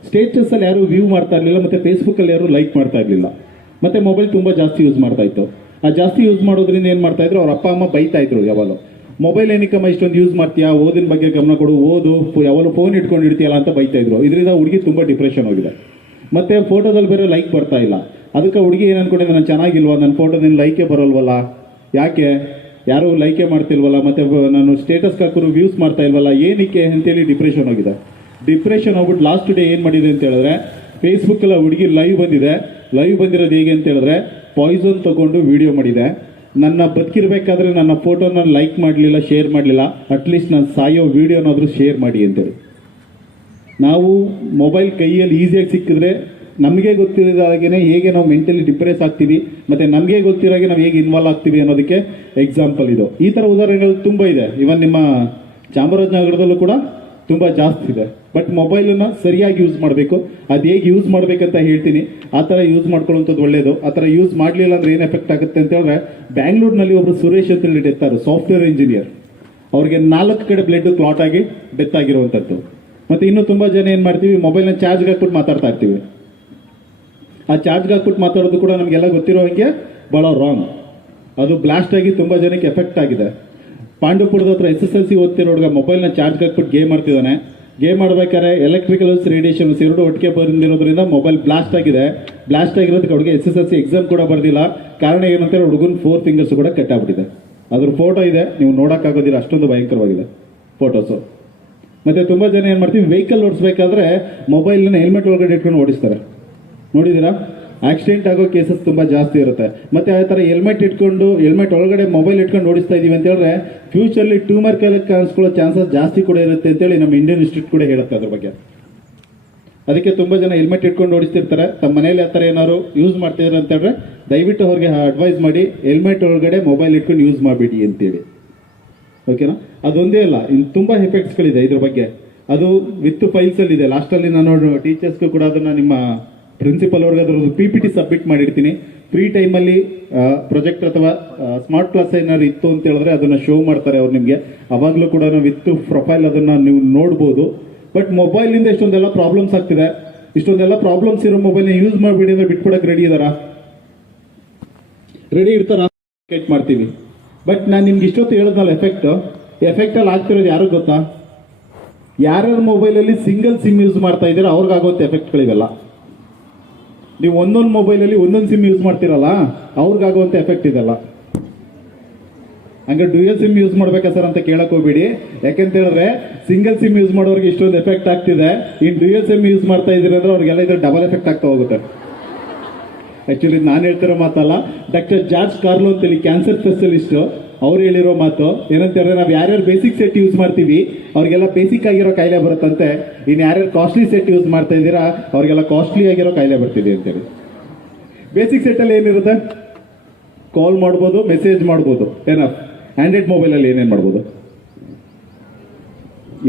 ಸ್ಟೇಟಸ್ ಅಲ್ಲಿ ಯಾರು ವ್ಯೂ ಮಾಡ್ತಾ ಇರಲಿಲ್ಲ, ಮತ್ತೆ ಫೇಸ್ಬುಕ್ ಅಲ್ಲಿ ಯಾರು ಲೈಕ್ ಮಾಡ್ತಾ ಇರಲಿಲ್ಲ. ಮತ್ತೆ ಮೊಬೈಲ್ ತುಂಬಾ ಜಾಸ್ತಿ ಯೂಸ್ ಮಾಡ್ತಾ ಇತ್ತು. ಆ ಜಾಸ್ತಿ ಯೂಸ್ ಮಾಡೋದ್ರಿಂದ ಏನ್ ಮಾಡ್ತಾ ಇದ್ರು, ಅವ್ರ ಅಪ್ಪ ಅಮ್ಮ ಬೈತಾ ಇದ್ರು ಯಾವಾಗಲೂ, ಮೊಬೈಲ್ ಏನಕ್ಕಮ್ಮ ಇಷ್ಟೊಂದು ಯೂಸ್ ಮಾಡ್ತೀಯಾ, ಓದಿನ ಬಗ್ಗೆ ಗಮನ ಕೊಡು, ಓದು, ಯಾವಾಗಲೂ ಫೋನ್ ಇಟ್ಕೊಂಡು ಇಡ್ತೀಯಲ್ಲ ಅಂತ ಬೈತಾ ಇದ್ರು. ಇದರಿಂದ ಹುಡುಗಿ ತುಂಬಾ ಡಿಪ್ರೆಷನ್ ಹೋಗಿದೆ. ಮತ್ತೆ ಫೋಟೋದಲ್ಲಿ ಬೇರೆ ಲೈಕ್ ಬರ್ತಾ ಇಲ್ಲ. ಅದಕ್ಕೆ ಹುಡುಗಿ ಏನ್ ಅನ್ಕೊಂಡಿದ್ದೆ, ನಾನು ಚೆನ್ನಾಗಿಲ್ವಾ, ನನ್ನ ಫೋಟೋದಿಂದ ಲೈಕೇ ಬರೋಲ್ವಲ್ಲ, ಯಾಕೆ ಯಾರು ಲೈಕೇ ಮಾಡ್ತಿಲ್ವಲ್ಲ, ಮತ್ತೆ ನಾನು ಸ್ಟೇಟಸ್ ಹಾಕೋರು ವ್ಯೂಸ್ ಮಾಡ್ತಾ ಇಲ್ವಲ್ಲ, ಏನಕ್ಕೆ ಅಂತೇಳಿ ಡಿಪ್ರೆಷನ್ ಹೋಗಿದೆ. ಡಿಪ್ರೆಷನ್ ಹೋಗ್ಬಿಟ್ಟು ಲಾಸ್ಟ್ ಡೇ ಏನ್ ಮಾಡಿದೆ ಅಂತ ಹೇಳಿದ್ರೆ, ಫೇಸ್ಬುಕ್ ಅಲ್ಲಿ ಹುಡುಗಿ ಲೈವ್ ಬಂದಿದೆ. ಲೈವ್ ಬಂದಿರೋದು ಹೇಗೆ ಅಂತ ಹೇಳಿದ್ರೆ, ಪಾಯ್ಸನ್ ತಗೊಂಡು ವಿಡಿಯೋ ಮಾಡಿದೆ. ನನ್ನ ಬದುಕಿರ್ಬೇಕಾದ್ರೆ ನನ್ನ ಫೋಟೋನ ಲೈಕ್ ಮಾಡಲಿಲ್ಲ, ಶೇರ್ ಮಾಡಲಿಲ್ಲ, ಅಟ್ಲೀಸ್ಟ್ ನಾನು ಸಾಯೋ ವಿಡಿಯೋನಾದ್ರೂ ಶೇರ್ ಮಾಡಿ ಅಂತೇಳಿ. ನಾವು ಮೊಬೈಲ್ ಕೈಯಲ್ಲಿ ಈಸಿಯಾಗಿ ಸಿಕ್ಕಿದ್ರೆ ನಮಗೆ ಗೊತ್ತಿರೋದಾಗೇನೆ ಹೇಗೆ ನಾವು ಮೆಂಟಲಿ ಡಿಪ್ರೆಸ್ ಆಗ್ತೀವಿ, ಮತ್ತೆ ನಮಗೆ ಗೊತ್ತಿರೋಗೆ ನಾವು ಹೇಗೆ ಇನ್ವಾಲ್ವ್ ಆಗ್ತೀವಿ ಅನ್ನೋದಕ್ಕೆ ಎಕ್ಸಾಂಪಲ್ ಇದು. ಈ ತರ ಉದಾಹರಣೆಗಳು ತುಂಬಾ ಇದೆ. ಇವನ್ ನಿಮ್ಮ ಚಾಮರಾಜನಗರದಲ್ಲೂ ಕೂಡ ತುಂಬಾ ಜಾಸ್ತಿ ಇದೆ. ಬಟ್ ಮೊಬೈಲನ್ನ ಸರಿಯಾಗಿ ಯೂಸ್ ಮಾಡಬೇಕು. ಅದು ಹೇಗೆ ಯೂಸ್ ಮಾಡ್ಬೇಕಂತ ಹೇಳ್ತೀನಿ. ಆ ಥರ ಯೂಸ್ ಮಾಡ್ಕೊಳ್ಳುವಂಥದ್ದು ಒಳ್ಳೇದು. ಆ ಥರ ಯೂಸ್ ಮಾಡಲಿಲ್ಲ ಅಂದ್ರೆ ಏನು ಎಫೆಕ್ಟ್ ಆಗುತ್ತೆ ಅಂತ ಹೇಳಿದ್ರೆ, ಬ್ಯಾಂಗ್ಳೂರ್ನಲ್ಲಿ ಒಬ್ರು ಸುರೇಶ್ ಅಂತ ಹೇಳಿ ಡೆತ್ ಆದ್ರು, ಸಾಫ್ಟ್ವೇರ್ ಇಂಜಿನಿಯರ್. ಅವ್ರಿಗೆ 4 ಕಡೆ ಬ್ಲಡ್ ಕ್ಲಾಟ್ ಆಗಿ ಡೆತ್ ಆಗಿರುವಂಥದ್ದು. ಮತ್ತೆ ಇನ್ನೂ ತುಂಬ ಜನ ಏನು ಮಾಡ್ತೀವಿ, ಮೊಬೈಲ್ನ ಚಾರ್ಜ್ಗೆ ಹಾಕ್ಬಿಟ್ಟು ಮಾತಾಡ್ತಾ ಇರ್ತೀವಿ. ಆ ಚಾರ್ಜ್ಗೆ ಹಾಕ್ಬಿಟ್ಟು ಮಾತಾಡೋದು ಕೂಡ ನಮಗೆಲ್ಲ ಗೊತ್ತಿರೋ ಹಾಗೆ ಭಾಳ ರಾಂಗ್. ಅದು ಬ್ಲಾಸ್ಟ್ ಆಗಿ ತುಂಬ ಜನಕ್ಕೆ ಎಫೆಕ್ಟ್ ಆಗಿದೆ. ಪಾಂಡುಪುರದ ಹತ್ರ SSLC ಓದ್ತಿರೋ ಹುಡುಗ ಮೊಬೈಲ್ನ ಚಾರ್ಜ್ಗೆ ಹಾಕ್ಬಿಟ್ಟು ಗೇಮ್ ಮಾಡ್ತಿದ್ದಾನೆ. ಗೇಮ್ ಮಾಡ್ಬೇಕಾದ್ರೆ ಎಲೆಕ್ಟ್ರಿಕಲ್ಸ್ ರೇಡಿಯೇಷನ್ಸ್ ಎರಡು ಒಟ್ಟಿಗೆ ಬಂದಿರೋದ್ರಿಂದ ಮೊಬೈಲ್ ಬ್ಲಾಸ್ಟ್ ಆಗಿದೆ. ಬ್ಲಾಸ್ಟ್ ಆಗಿರೋದಕ್ಕೆ ಹುಡುಗ SSLC ಎಕ್ಸಾಮ್ ಕೂಡ ಬರ್ದಿಲ್ಲ. ಕಾರಣ ಏನಂತಾರೆ, ಹುಡುಗನ 4 ಫಿಂಗರ್ಸ್ ಕೂಡ ಕಟ್ ಆಗ್ಬಿಟ್ಟಿದೆ. ಅದ್ರ ಫೋಟೋ ಇದೆ, ನೀವು ನೋಡೋಕ್ಕಾಗೋದಿಲ್ಲ, ಅಷ್ಟೊಂದು ಭಯಂಕರವಾಗಿದೆ ಫೋಟೋಸು. ಮತ್ತೆ ತುಂಬ ಜನ ಏನು ಮಾಡ್ತೀವಿ, ವೆಹಿಕಲ್ ಓಡಿಸ್ಬೇಕಾದ್ರೆ ಮೊಬೈಲ್ನ ಹೆಲ್ಮೆಟ್ ಒಳಗಡೆ ಇಟ್ಕೊಂಡು ಓಡಿಸ್ತಾರೆ. ನೋಡಿದ್ದೀರಾ? ಆಕ್ಸಿಡೆಂಟ್ ಆಗೋ ಕೇಸಸ್ ತುಂಬ ಜಾಸ್ತಿ ಇರುತ್ತೆ. ಮತ್ತೆ ಆ ಥರ ಹೆಲ್ಮೆಟ್ ಒಳಗಡೆ ಮೊಬೈಲ್ ಇಟ್ಕೊಂಡು ಓಡಿಸ್ತಾ ಇದೀವಿ ಅಂತ ಹೇಳಿದ್ರೆ ಫ್ಯೂಚರ್ಲಿ ಟ್ಯೂಮರ್ ಕಾಣಿಸ್ಕೊಳ್ಳೋ ಚಾನ್ಸಸ್ ಜಾಸ್ತಿ ಕೂಡ ಇರುತ್ತೆ ಅಂತೇಳಿ ನಮ್ಮ ಇಂಡಿಯನ್ ಇನ್ಸ್ಟಿಟ್ಯೂಟ್ ಕೂಡ ಹೇಳುತ್ತೆ ಅದ್ರ ಬಗ್ಗೆ. ಅದಕ್ಕೆ ತುಂಬ ಜನ ಹೆಲ್ಮೆಟ್ ಇಟ್ಕೊಂಡು ಓಡಿಸ್ತಿರ್ತಾರೆ. ತಮ್ಮ ಮನೇಲಿ ಆ ಥರ ಏನಾದ್ರು ಯೂಸ್ ಮಾಡ್ತಿದ್ದಾರೆ ಅಂತ ಹೇಳಿದ್ರೆ ದಯವಿಟ್ಟು ಅವ್ರಿಗೆ ಅಡ್ವೈಸ್ ಮಾಡಿ, ಹೆಲ್ಮೆಟ್ ಒಳಗಡೆ ಮೊಬೈಲ್ ಇಟ್ಕೊಂಡು ಯೂಸ್ ಮಾಡಿಬಿಡಿ ಅಂತೇಳಿ. ಓಕೆನಾ? ಅದೊಂದೇ ಅಲ್ಲ, ಇನ್ನು ತುಂಬ ಎಫೆಕ್ಟ್ಸ್ಗಳಿದೆ ಇದ್ರ ಬಗ್ಗೆ. ಅದು ವಿತ್ ಫೈಲ್ಸಲ್ಲಿ ಇದೆ. ಲಾಸ್ಟಲ್ಲಿ ನಾನು ಟೀಚರ್ಸ್ಗೂ ಕೂಡ ಅದನ್ನು ನಿಮ್ಮ ಪ್ರಿನ್ಸಿಪಲ್ ಅವ್ರಿಗೆ ಅದ್ರದ್ದು PPT ಸಬ್ಮಿಟ್ ಮಾಡಿರ್ತೀನಿ. ಫ್ರೀ ಟೈಮಲ್ಲಿ ಪ್ರೊಜೆಕ್ಟ್ ಅಥವಾ ಸ್ಮಾರ್ಟ್ ಕ್ಲಾಸ್ ಏನಾದ್ರು ಇತ್ತು ಅಂತ ಹೇಳಿದ್ರೆ ಅದನ್ನು ಶೋ ಮಾಡ್ತಾರೆ ಅವ್ರು ನಿಮಗೆ. ಅವಾಗಲೂ ಕೂಡ ವಿತ್ ಪ್ರೊಫೈಲ್ ಅದನ್ನು ನೀವು ನೋಡ್ಬೋದು. ಬಟ್ ಮೊಬೈಲಿಂದ ಇಷ್ಟೊಂದೆಲ್ಲ ಪ್ರಾಬ್ಲಮ್ಸ್ ಆಗ್ತಿದೆ. ಇಷ್ಟೊಂದೆಲ್ಲ ಪ್ರಾಬ್ಲಮ್ಸ್ ಇರೋ ಮೊಬೈಲ್ನ ಯೂಸ್ ಮಾಡಿಬಿಡಿ ಅಂದ್ರೆ ಬಿಟ್ಕೊಡಕ್ಕೆ ರೆಡಿ ಇದ್ದಾರಾ? ರೆಡಿ ಇರ್ತಾರ? ಮಾಡ್ತೀವಿ. ಬಟ್ ನಾನು ನಿಮ್ಗೆ ಇಷ್ಟೊತ್ತು ಹೇಳಿದ್ನಲ್ಲ ಎಫೆಕ್ಟಲ್ಲಿ ಆಗ್ತಿರೋದು ಯಾರು ಗೊತ್ತಾ? ಯಾರ್ಯಾರ ಮೊಬೈಲಲ್ಲಿ ಸಿಂಗಲ್ ಸಿಮ್ ಯೂಸ್ ಮಾಡ್ತಾ ಇದ್ದೀರಾ ಅವ್ರಿಗಾಗೋಂಥ ಎಫೆಕ್ಟ್ಗಳಿವೆಲ್ಲ. ನೀವು ಒಂದೊಂದು ಮೊಬೈಲಲ್ಲಿ ಒಂದೊಂದು ಸಿಮ್ ಯೂಸ್ ಮಾಡ್ತಿರಲ್ಲ ಅವ್ರಿಗಾಗುವಂಥ ಎಫೆಕ್ಟ್ ಇದೆಲ್ಲ. ಹಂಗೆ ಡ್ಯೂಯಲ್ ಸಿಮ್ ಯೂಸ್ ಮಾಡ್ಬೇಕಾ ಸರ್ ಅಂತ ಕೇಳಕ್ ಹೋಗ್ಬೇಡಿ. ಯಾಕೆಂತ ಹೇಳಿದ್ರೆ ಸಿಂಗಲ್ ಸಿಮ್ ಯೂಸ್ ಮಾಡೋರಿಗೆ ಇಷ್ಟೊಂದು ಎಫೆಕ್ಟ್ ಆಗ್ತಿದೆ. ಇನ್ನು ಡ್ಯೂಯಲ್ ಸಿಮ್ ಯೂಸ್ ಮಾಡ್ತಾ ಇದ್ದೀರಿ ಅಂದ್ರೆ ಅವ್ರಿಗೆಲ್ಲ ಇದ್ರೆ ಡಬಲ್ ಎಫೆಕ್ಟ್ ಆಗ್ತಾ ಹೋಗುತ್ತೆ. ಆಕ್ಚುಲಿ ನಾನು ಹೇಳ್ತಿರೋ ಮಾತಲ್ಲ, ಡಾಕ್ಟರ್ ಜಾರ್ಜ್ ಕಾರ್ಲೋ ಅಂತೇಳಿ ಕ್ಯಾನ್ಸರ್ ಸ್ಪೆಷಲಿಸ್ಟ್ ಅವ್ರು ಹೇಳಿರೋ ಮಾತು. ಏನಂತ ಹೇಳಿದ್ರೆ, ನಾವು ಯಾರ್ಯಾರು ಬೇಸಿಕ್ ಸೆಟ್ ಯೂಸ್ ಮಾಡ್ತೀವಿ ಅವ್ರಿಗೆಲ್ಲ ಬೇಸಿಕ್ ಆಗಿರೋ ಕಾಯಿಲೆ ಬರುತ್ತಂತೆ. ಇನ್ನು ಯಾರ್ಯಾರು ಕಾಸ್ಟ್ಲಿ ಸೆಟ್ ಯೂಸ್ ಮಾಡ್ತಾ ಇದ್ದೀರಾ ಅವ್ರಿಗೆಲ್ಲ ಕಾಸ್ಟ್ಲಿ ಆಗಿರೋ ಕಾಯಿಲೆ ಬರ್ತಿದೆ ಅಂತೇಳಿ. ಬೇಸಿಕ್ ಸೆಟ್ಟಲ್ಲಿ ಏನಿರುತ್ತೆ? ಕಾಲ್ ಮಾಡ್ಬೋದು, ಮೆಸೇಜ್ ಮಾಡ್ಬೋದು, ಏನಪ್ಪ. ಆಂಡ್ರಾಯ್ಡ್ ಮೊಬೈಲಲ್ಲಿ ಏನೇನು ಮಾಡ್ಬೋದು?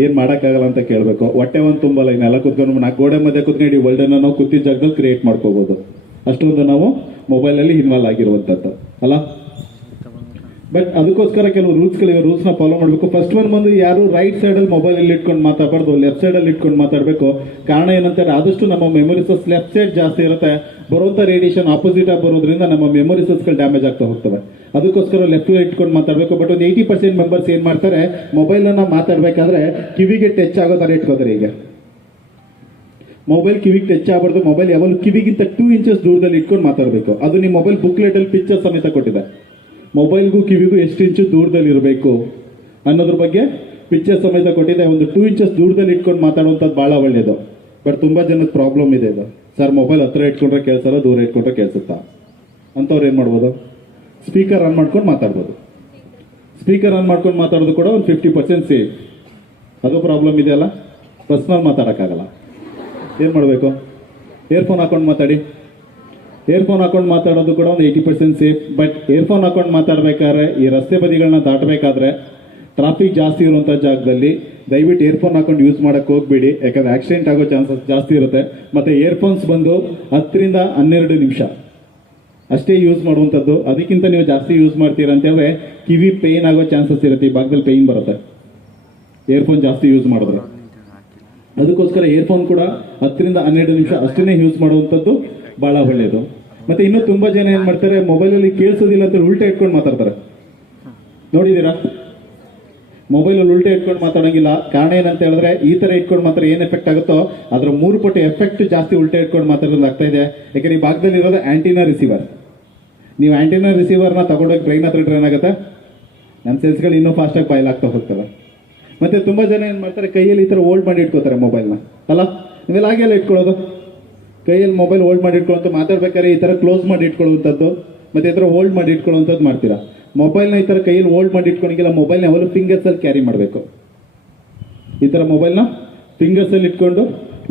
ಏನು ಮಾಡೋಕ್ಕಾಗಲ್ಲ ಅಂತ ಕೇಳಬೇಕು. ಹೊಟ್ಟೆ ಒಂದು ತುಂಬಲ್ಲ, ಇನ್ನೆಲ್ಲ ಕುತ್ಕೊಂಡು ನಾಲ್ಕು ಗೋಡೆ ಮಧ್ಯೆ ಕುತ್ಕೊಂಡು ವರ್ಲ್ಡನ್ನು ನಾವು ಕೂತಿದ್ದ ಜಾಗದಲ್ಲಿ ಕ್ರಿಯೇಟ್ ಮಾಡ್ಕೋಬೋದು. ಅಷ್ಟೊಂದು ನಾವು ಮೊಬೈಲಲ್ಲಿ ಇನ್ವಾಲ್ವ್ ಆಗಿರುವಂಥದ್ದು ಅಲ್ಲ. ಬಟ್ ಅದಕ್ಕೋಸ್ಕರ ಕೆಲವು ರೂಲ್ಸ್ಗಳಿವೆ, ರೂಲ್ಸ್ನ ಫಾಲೋ ಮಾಡಬೇಕು. ಫಸ್ಟ್ ಒನ್ ಬಂದು ಯಾರು ರೈಟ್ ಸೈಡಲ್ಲಿ ಮೊಬೈಲಲ್ಲಿ ಇಟ್ಕೊಂಡು ಮಾತಾಡಬಾರ್ದು, ಲೆಫ್ಟ್ ಸೈಡಲ್ಲಿ ಇಟ್ಕೊಂಡು ಮಾತಾಡಬೇಕು. ಕಾರಣ ಏನಂತಾರೆ, ಆದಷ್ಟು ನಮ್ಮ ಮೆಮೊರಿಸಸ್ ಲೆಫ್ಟ್ ಸೈಡ್ ಜಾಸ್ತಿ ಇರುತ್ತೆ. ಬರುವಂಥ ರೇಡಿಯೇಷನ್ ಆಪೋಸಿಟ್ ಆಗಿ ಬರೋದ್ರಿಂದ ನಮ್ಮ ಮೆಮೊರಿಸಸ್ಗಳು ಡ್ಯಾಮೇಜ್ ಆಗ್ತಾ ಹೋಗ್ತವೆ. ಅದಕ್ಕೋಸ್ಕರ ಲೆಫ್ಟ್ ಇಟ್ಕೊಂಡು ಮಾತಾಡಬೇಕು. ಬಟ್ ಒಂದು 80% ಮೆಂಬರ್ಸ್ ಏನು ಮಾಡ್ತಾರೆ, ಮೊಬೈಲನ್ನು ಮಾತಾಡಬೇಕಾದ್ರೆ ಕಿವಿಗೆ ಟಚ್ ಆಗೋ ಥರ ಇಟ್ಕೋತಾರೆ. ಈಗ ಮೊಬೈಲ್ ಕಿವಿಗೆ ಟಚ್ ಆಗಬಾರ್ದು. ಮೊಬೈಲ್ ಯಾವಾಗಲೂ ಕಿವಿಗಿಂತ 2 ಇಂಚಸ್ ದೂರದಲ್ಲಿ ಇಟ್ಕೊಂಡು ಮಾತಾಡಬೇಕು. ಅದು ನಿಮ್ಮ ಮೊಬೈಲ್ ಬುಕ್ಲೆಟಲ್ಲಿ ಪಿಕ್ಚರ್ ಸಮೇತ ಕೊಟ್ಟಿದೆ. ಮೊಬೈಲ್ಗೂ ಕಿವಿಗೂ ಎಷ್ಟು ಇಂಚು ದೂರದಲ್ಲಿ ಇರಬೇಕು ಅನ್ನೋದ್ರ ಬಗ್ಗೆ ಪಿಕ್ಚರ್ ಸಮೇತ ಕೊಟ್ಟಿದೆ. ಒಂದು 2 ಇಂಚಸ್ ದೂರದಲ್ಲಿ ಇಟ್ಕೊಂಡು ಮಾತಾಡುವಂಥದ್ದು ಭಾಳ ಒಳ್ಳೆಯದು. ಬಟ್ ತುಂಬ ಜನಕ್ಕೆ ಪ್ರಾಬ್ಲಮ್ ಇದೆ ಇದು. ಸರ್ ಮೊಬೈಲ್ ಹತ್ರ ಇಟ್ಕೊಂಡ್ರೆ ಕೇಳಿಸಲ್ಲ, ದೂರ ಇಟ್ಕೊಂಡ್ರೆ ಕೇಳಿಸುತ್ತಾ ಅಂಥವ್ರು ಏನು ಮಾಡ್ಬೋದು? ಸ್ಪೀಕರ್ ಆನ್ ಮಾಡ್ಕೊಂಡು ಮಾತಾಡ್ಬೋದು. ಸ್ಪೀಕರ್ ಆನ್ ಮಾಡ್ಕೊಂಡು ಮಾತಾಡೋದು ಕೂಡ ಒಂದು 50% ಸೇಫ್. ಅದು ಪ್ರಾಬ್ಲಮ್ ಇದೆಯಲ್ಲ, ಪರ್ಸ್ನಲ್ ಮಾತಾಡೋಕ್ಕಾಗಲ್ಲ. ಏನು ಮಾಡಬೇಕು? ಇಯರ್ಫೋನ್ ಹಾಕೊಂಡು ಮಾತಾಡಿ. ಇಯರ್ಫೋನ್ ಹಾಕೊಂಡು ಮಾತಾಡೋದು ಕೂಡ ಒಂದು 80% ಸೇಫ್. ಬಟ್ ಇಯರ್ಫೋನ್ ಹಾಕೊಂಡು ಮಾತಾಡಬೇಕಾದ್ರೆ ಈ ರಸ್ತೆ ಬದಿಗಳನ್ನ ದಾಟಬೇಕಾದ್ರೆ ಟ್ರಾಫಿಕ್ ಜಾಸ್ತಿ ಇರುವಂಥ ಜಾಗದಲ್ಲಿ ದಯವಿಟ್ಟು ಇಯರ್ಫೋನ್ ಹಾಕೊಂಡು ಯೂಸ್ ಮಾಡೋಕ್ಕೆ ಹೋಗ್ಬೇಡಿ. ಯಾಕಂದರೆ ಆಕ್ಸಿಡೆಂಟ್ ಆಗೋ ಚಾನ್ಸಸ್ ಜಾಸ್ತಿ ಇರುತ್ತೆ. ಮತ್ತು ಇಯರ್ಫೋನ್ಸ್ ಬಂದು 10 ರಿಂದ 12 ನಿಮಿಷ ಅಷ್ಟೇ ಯೂಸ್ ಮಾಡುವಂಥದ್ದು. ಅದಕ್ಕಿಂತ ನೀವು ಜಾಸ್ತಿ ಯೂಸ್ ಮಾಡ್ತೀರಾ ಅಂತ ಹೇಳಿದ್ರೆ ಕಿವಿ ಪೇಯ್ನ್ ಆಗೋ ಚಾನ್ಸಸ್ ಇರುತ್ತೆ. ಈ ಭಾಗದಲ್ಲಿ ಪೇಯ್ನ್ ಬರುತ್ತೆ ಇಯರ್ಫೋನ್ ಜಾಸ್ತಿ ಯೂಸ್ ಮಾಡಿದ್ರೆ. ಅದಕ್ಕೋಸ್ಕರ ಇಯರ್ಫೋನ್ ಕೂಡ 10 ರಿಂದ 12 ನಿಮಿಷ ಅಷ್ಟೇ ಯೂಸ್ ಮಾಡುವಂಥದ್ದು ಭಾಳ ಒಳ್ಳೆಯದು. ಮತ್ತೆ ಇನ್ನೂ ತುಂಬ ಜನ ಏನು ಮಾಡ್ತಾರೆ, ಮೊಬೈಲಲ್ಲಿ ಕೇಳಿಸೋದಿಲ್ಲ ಅಂತ ಉಲ್ಟಾ ಇಟ್ಕೊಂಡು ಮಾತಾಡ್ತಾರೆ. ನೋಡಿದ್ದೀರಾ? ಮೊಬೈಲಲ್ಲಿ ಉಲ್ಟಾ ಇಟ್ಕೊಂಡು ಮಾತಾಡೋಂಗಿಲ್ಲ. ಕಾರಣ ಏನಂತ ಹೇಳಿದ್ರೆ, ಈ ಥರ ಇಟ್ಕೊಂಡು ಮಾತ್ರ ಏನು ಎಫೆಕ್ಟ್ ಆಗುತ್ತೋ ಅದರ 3 ಪಟ್ಟು ಎಫೆಕ್ಟ್ ಜಾಸ್ತಿ ಉಲ್ಟಾ ಇಟ್ಕೊಂಡು ಮಾತಾಡೋದು ಆಗ್ತಾ ಇದೆ. ಯಾಕಂದ್ರೆ ಈ ಭಾಗದಲ್ಲಿ ಇರೋದು ಆಂಟಿನಾ ರಿಸೀವರ್. ನೀವು ಆಂಟಿನಾ ರಿಸೀವರ್ನ ತಗೊಂಡೋಗಿ ಬ್ರೈನ್ ಹತ್ರ ಇಟ್ಟರೆ ಏನಾಗುತ್ತೆ, ನಮ್ಮ ಸೆಲ್ಸ್ಗಳು ಇನ್ನೂ ಫಾಸ್ಟಾಗಿ ಬಾಯ್ಲಾಗ್ತಾ ಹೋಗ್ತವೆ. ಮತ್ತೆ ತುಂಬ ಜನ ಏನು ಮಾಡ್ತಾರೆ, ಕೈಯಲ್ಲಿ ಈ ಥರ ಹೋಲ್ಡ್ ಮಾಡಿ ಇಟ್ಕೋತಾರೆ ಮೊಬೈಲ್ನ ಅಲ್ಲ. ನೀವೆಲ್ಲ ಹಾಗೆಲ್ಲ ಇಟ್ಕೊಳ್ಳೋದು, ಕೈಯಲ್ಲಿ ಮೊಬೈಲ್ ಹೋಲ್ಡ್ ಮಾಡಿ ಇಟ್ಕೊಳ್ಳೋಂಥ, ಮಾತಾಡ್ಬೇಕಾದ್ರೆ ಈ ಥರ ಕ್ಲೋಸ್ ಮಾಡಿ ಇಟ್ಕೊಳ್ಳುವಂಥದ್ದು, ಮತ್ತೆ ಈ ಥರ ಹೋಲ್ಡ್ ಮಾಡಿ ಇಟ್ಕೊಳ್ಳುವಂಥದ್ದು ಮಾಡ್ತೀರಾ. ಮೊಬೈಲ್ನ ಈ ಥರ ಕೈಯಲ್ಲಿ ಹೋಲ್ಡ್ ಮಾಡಿ ಇಟ್ಕೊಂಡಿಲ್ಲ, ಮೊಬೈಲ್ನ ಯಾವಾಗಲೂ ಫಿಂಗರ್ಸಲ್ಲಿ ಕ್ಯಾರಿ ಮಾಡಬೇಕು. ಈ ಥರ ಮೊಬೈಲ್ನ ಫಿಂಗರ್ಸಲ್ಲಿ ಇಟ್ಕೊಂಡು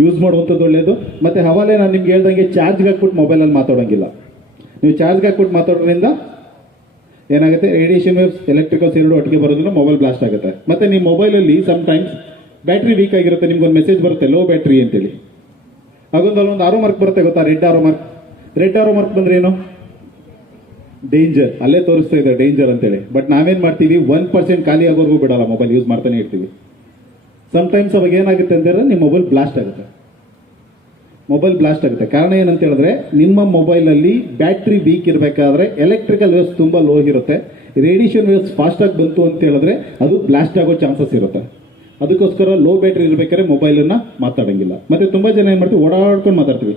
ಯೂಸ್ ಮಾಡುವಂಥದ್ದು ಒಳ್ಳೆಯದು. ಮತ್ತು ಹವಾಲೆ ನಾನು ನಿಮ್ಗೆ ಹೇಳ್ದಂಗೆ ಚಾರ್ಜ್ಗೆ ಹಾಕ್ಬಿಟ್ಟು ಮೊಬೈಲಲ್ಲಿ ಮಾತಾಡೋಂಗಿಲ್ಲ. ನೀವು ಚಾರ್ಜ್ಗೆ ಹಾಕ್ಬಿಟ್ಟು ಮಾತಾಡೋದ್ರಿಂದ ಏನಾಗುತ್ತೆ, ರೇಡಿಯೇಷನ್ ವೇವ್ಸ್, ಎಲೆಕ್ಟ್ರಿಕಲ್ಸ್ ಎರಡು ಒಟ್ಟಿಗೆ ಬರೋದ್ರಿಂದ ಮೊಬೈಲ್ ಬ್ಲಾಸ್ಟ್ ಆಗುತ್ತೆ. ಮತ್ತು ನಿಮ್ಮ ಮೊಬೈಲಲ್ಲಿ ಸಮ್ಟೈಮ್ಸ್ ಬ್ಯಾಟ್ರಿ ವೀಕ್ ಆಗಿರುತ್ತೆ. ನಿಮ್ಗೊಂದು ಮೆಸೇಜ್ ಬರುತ್ತೆ ಲೋ ಬ್ಯಾಟ್ರಿ ಅಂತೇಳಿ. ಹಾಗೊಂದು ಆರೋ ಮಾರ್ಕ್ ಬರುತ್ತೆ ಗೊತ್ತಾ, red arrow mark. Red arrow mark ಬಂದ್ರೆ ಏನು? ಡೇಂಜರ್. ಅಲ್ಲೇ ತೋರಿಸ್ತಾ ಇದೆ ಡೇಂಜರ್ ಅಂತೇಳಿ. ಬಟ್ ನಾವೇನು ಮಾಡ್ತೀವಿ, 1% ಖಾಲಿ ಆಗೋರ್ಗೂ ಬಿಡಲ್ಲ, ಮೊಬೈಲ್ ಯೂಸ್ ಮಾಡ್ತಾನೆ ಇರ್ತೀವಿ. ಸಮಟೈಮ್ಸ್ ಅವಾಗ ಏನಾಗುತ್ತೆ ಅಂತಂದ್ರೆ ನಿಮ್ಮ ಮೊಬೈಲ್ ಬ್ಲಾಸ್ಟ್ ಆಗುತ್ತೆ. ಕಾರಣ ಏನಂತ ಹೇಳಿದ್ರೆ ನಿಮ್ಮ ಮೊಬೈಲಲ್ಲಿ ಬ್ಯಾಟ್ರಿ ವೀಕ್ ಇರಬೇಕಾದ್ರೆ ಎಲೆಕ್ಟ್ರಿಕಲ್ ವೇವ್ಸ್ ತುಂಬ ಲೋ ಇರುತ್ತೆ, ರೇಡಿಯೇಷನ್ ವೇವ್ಸ್ ಫಾಸ್ಟಾಗಿ ಬಂತು ಅಂತ ಹೇಳಿದ್ರೆ ಅದು ಬ್ಲಾಸ್ಟ್ ಆಗೋ ಚಾನ್ಸಸ್ ಇರುತ್ತೆ. ಅದಕ್ಕೋಸ್ಕರ ಲೋ ಬ್ಯಾಟ್ರಿ ಇರಬೇಕಾದ್ರೆ ಮೊಬೈಲನ್ನು ಮಾತಾಡೋಂಗಿಲ್ಲ. ಮತ್ತು ತುಂಬ ಜನ ಏನು ಮಾಡ್ತೀವಿ, ಓಡಾಡ್ಕೊಂಡು ಮಾತಾಡ್ತೀವಿ.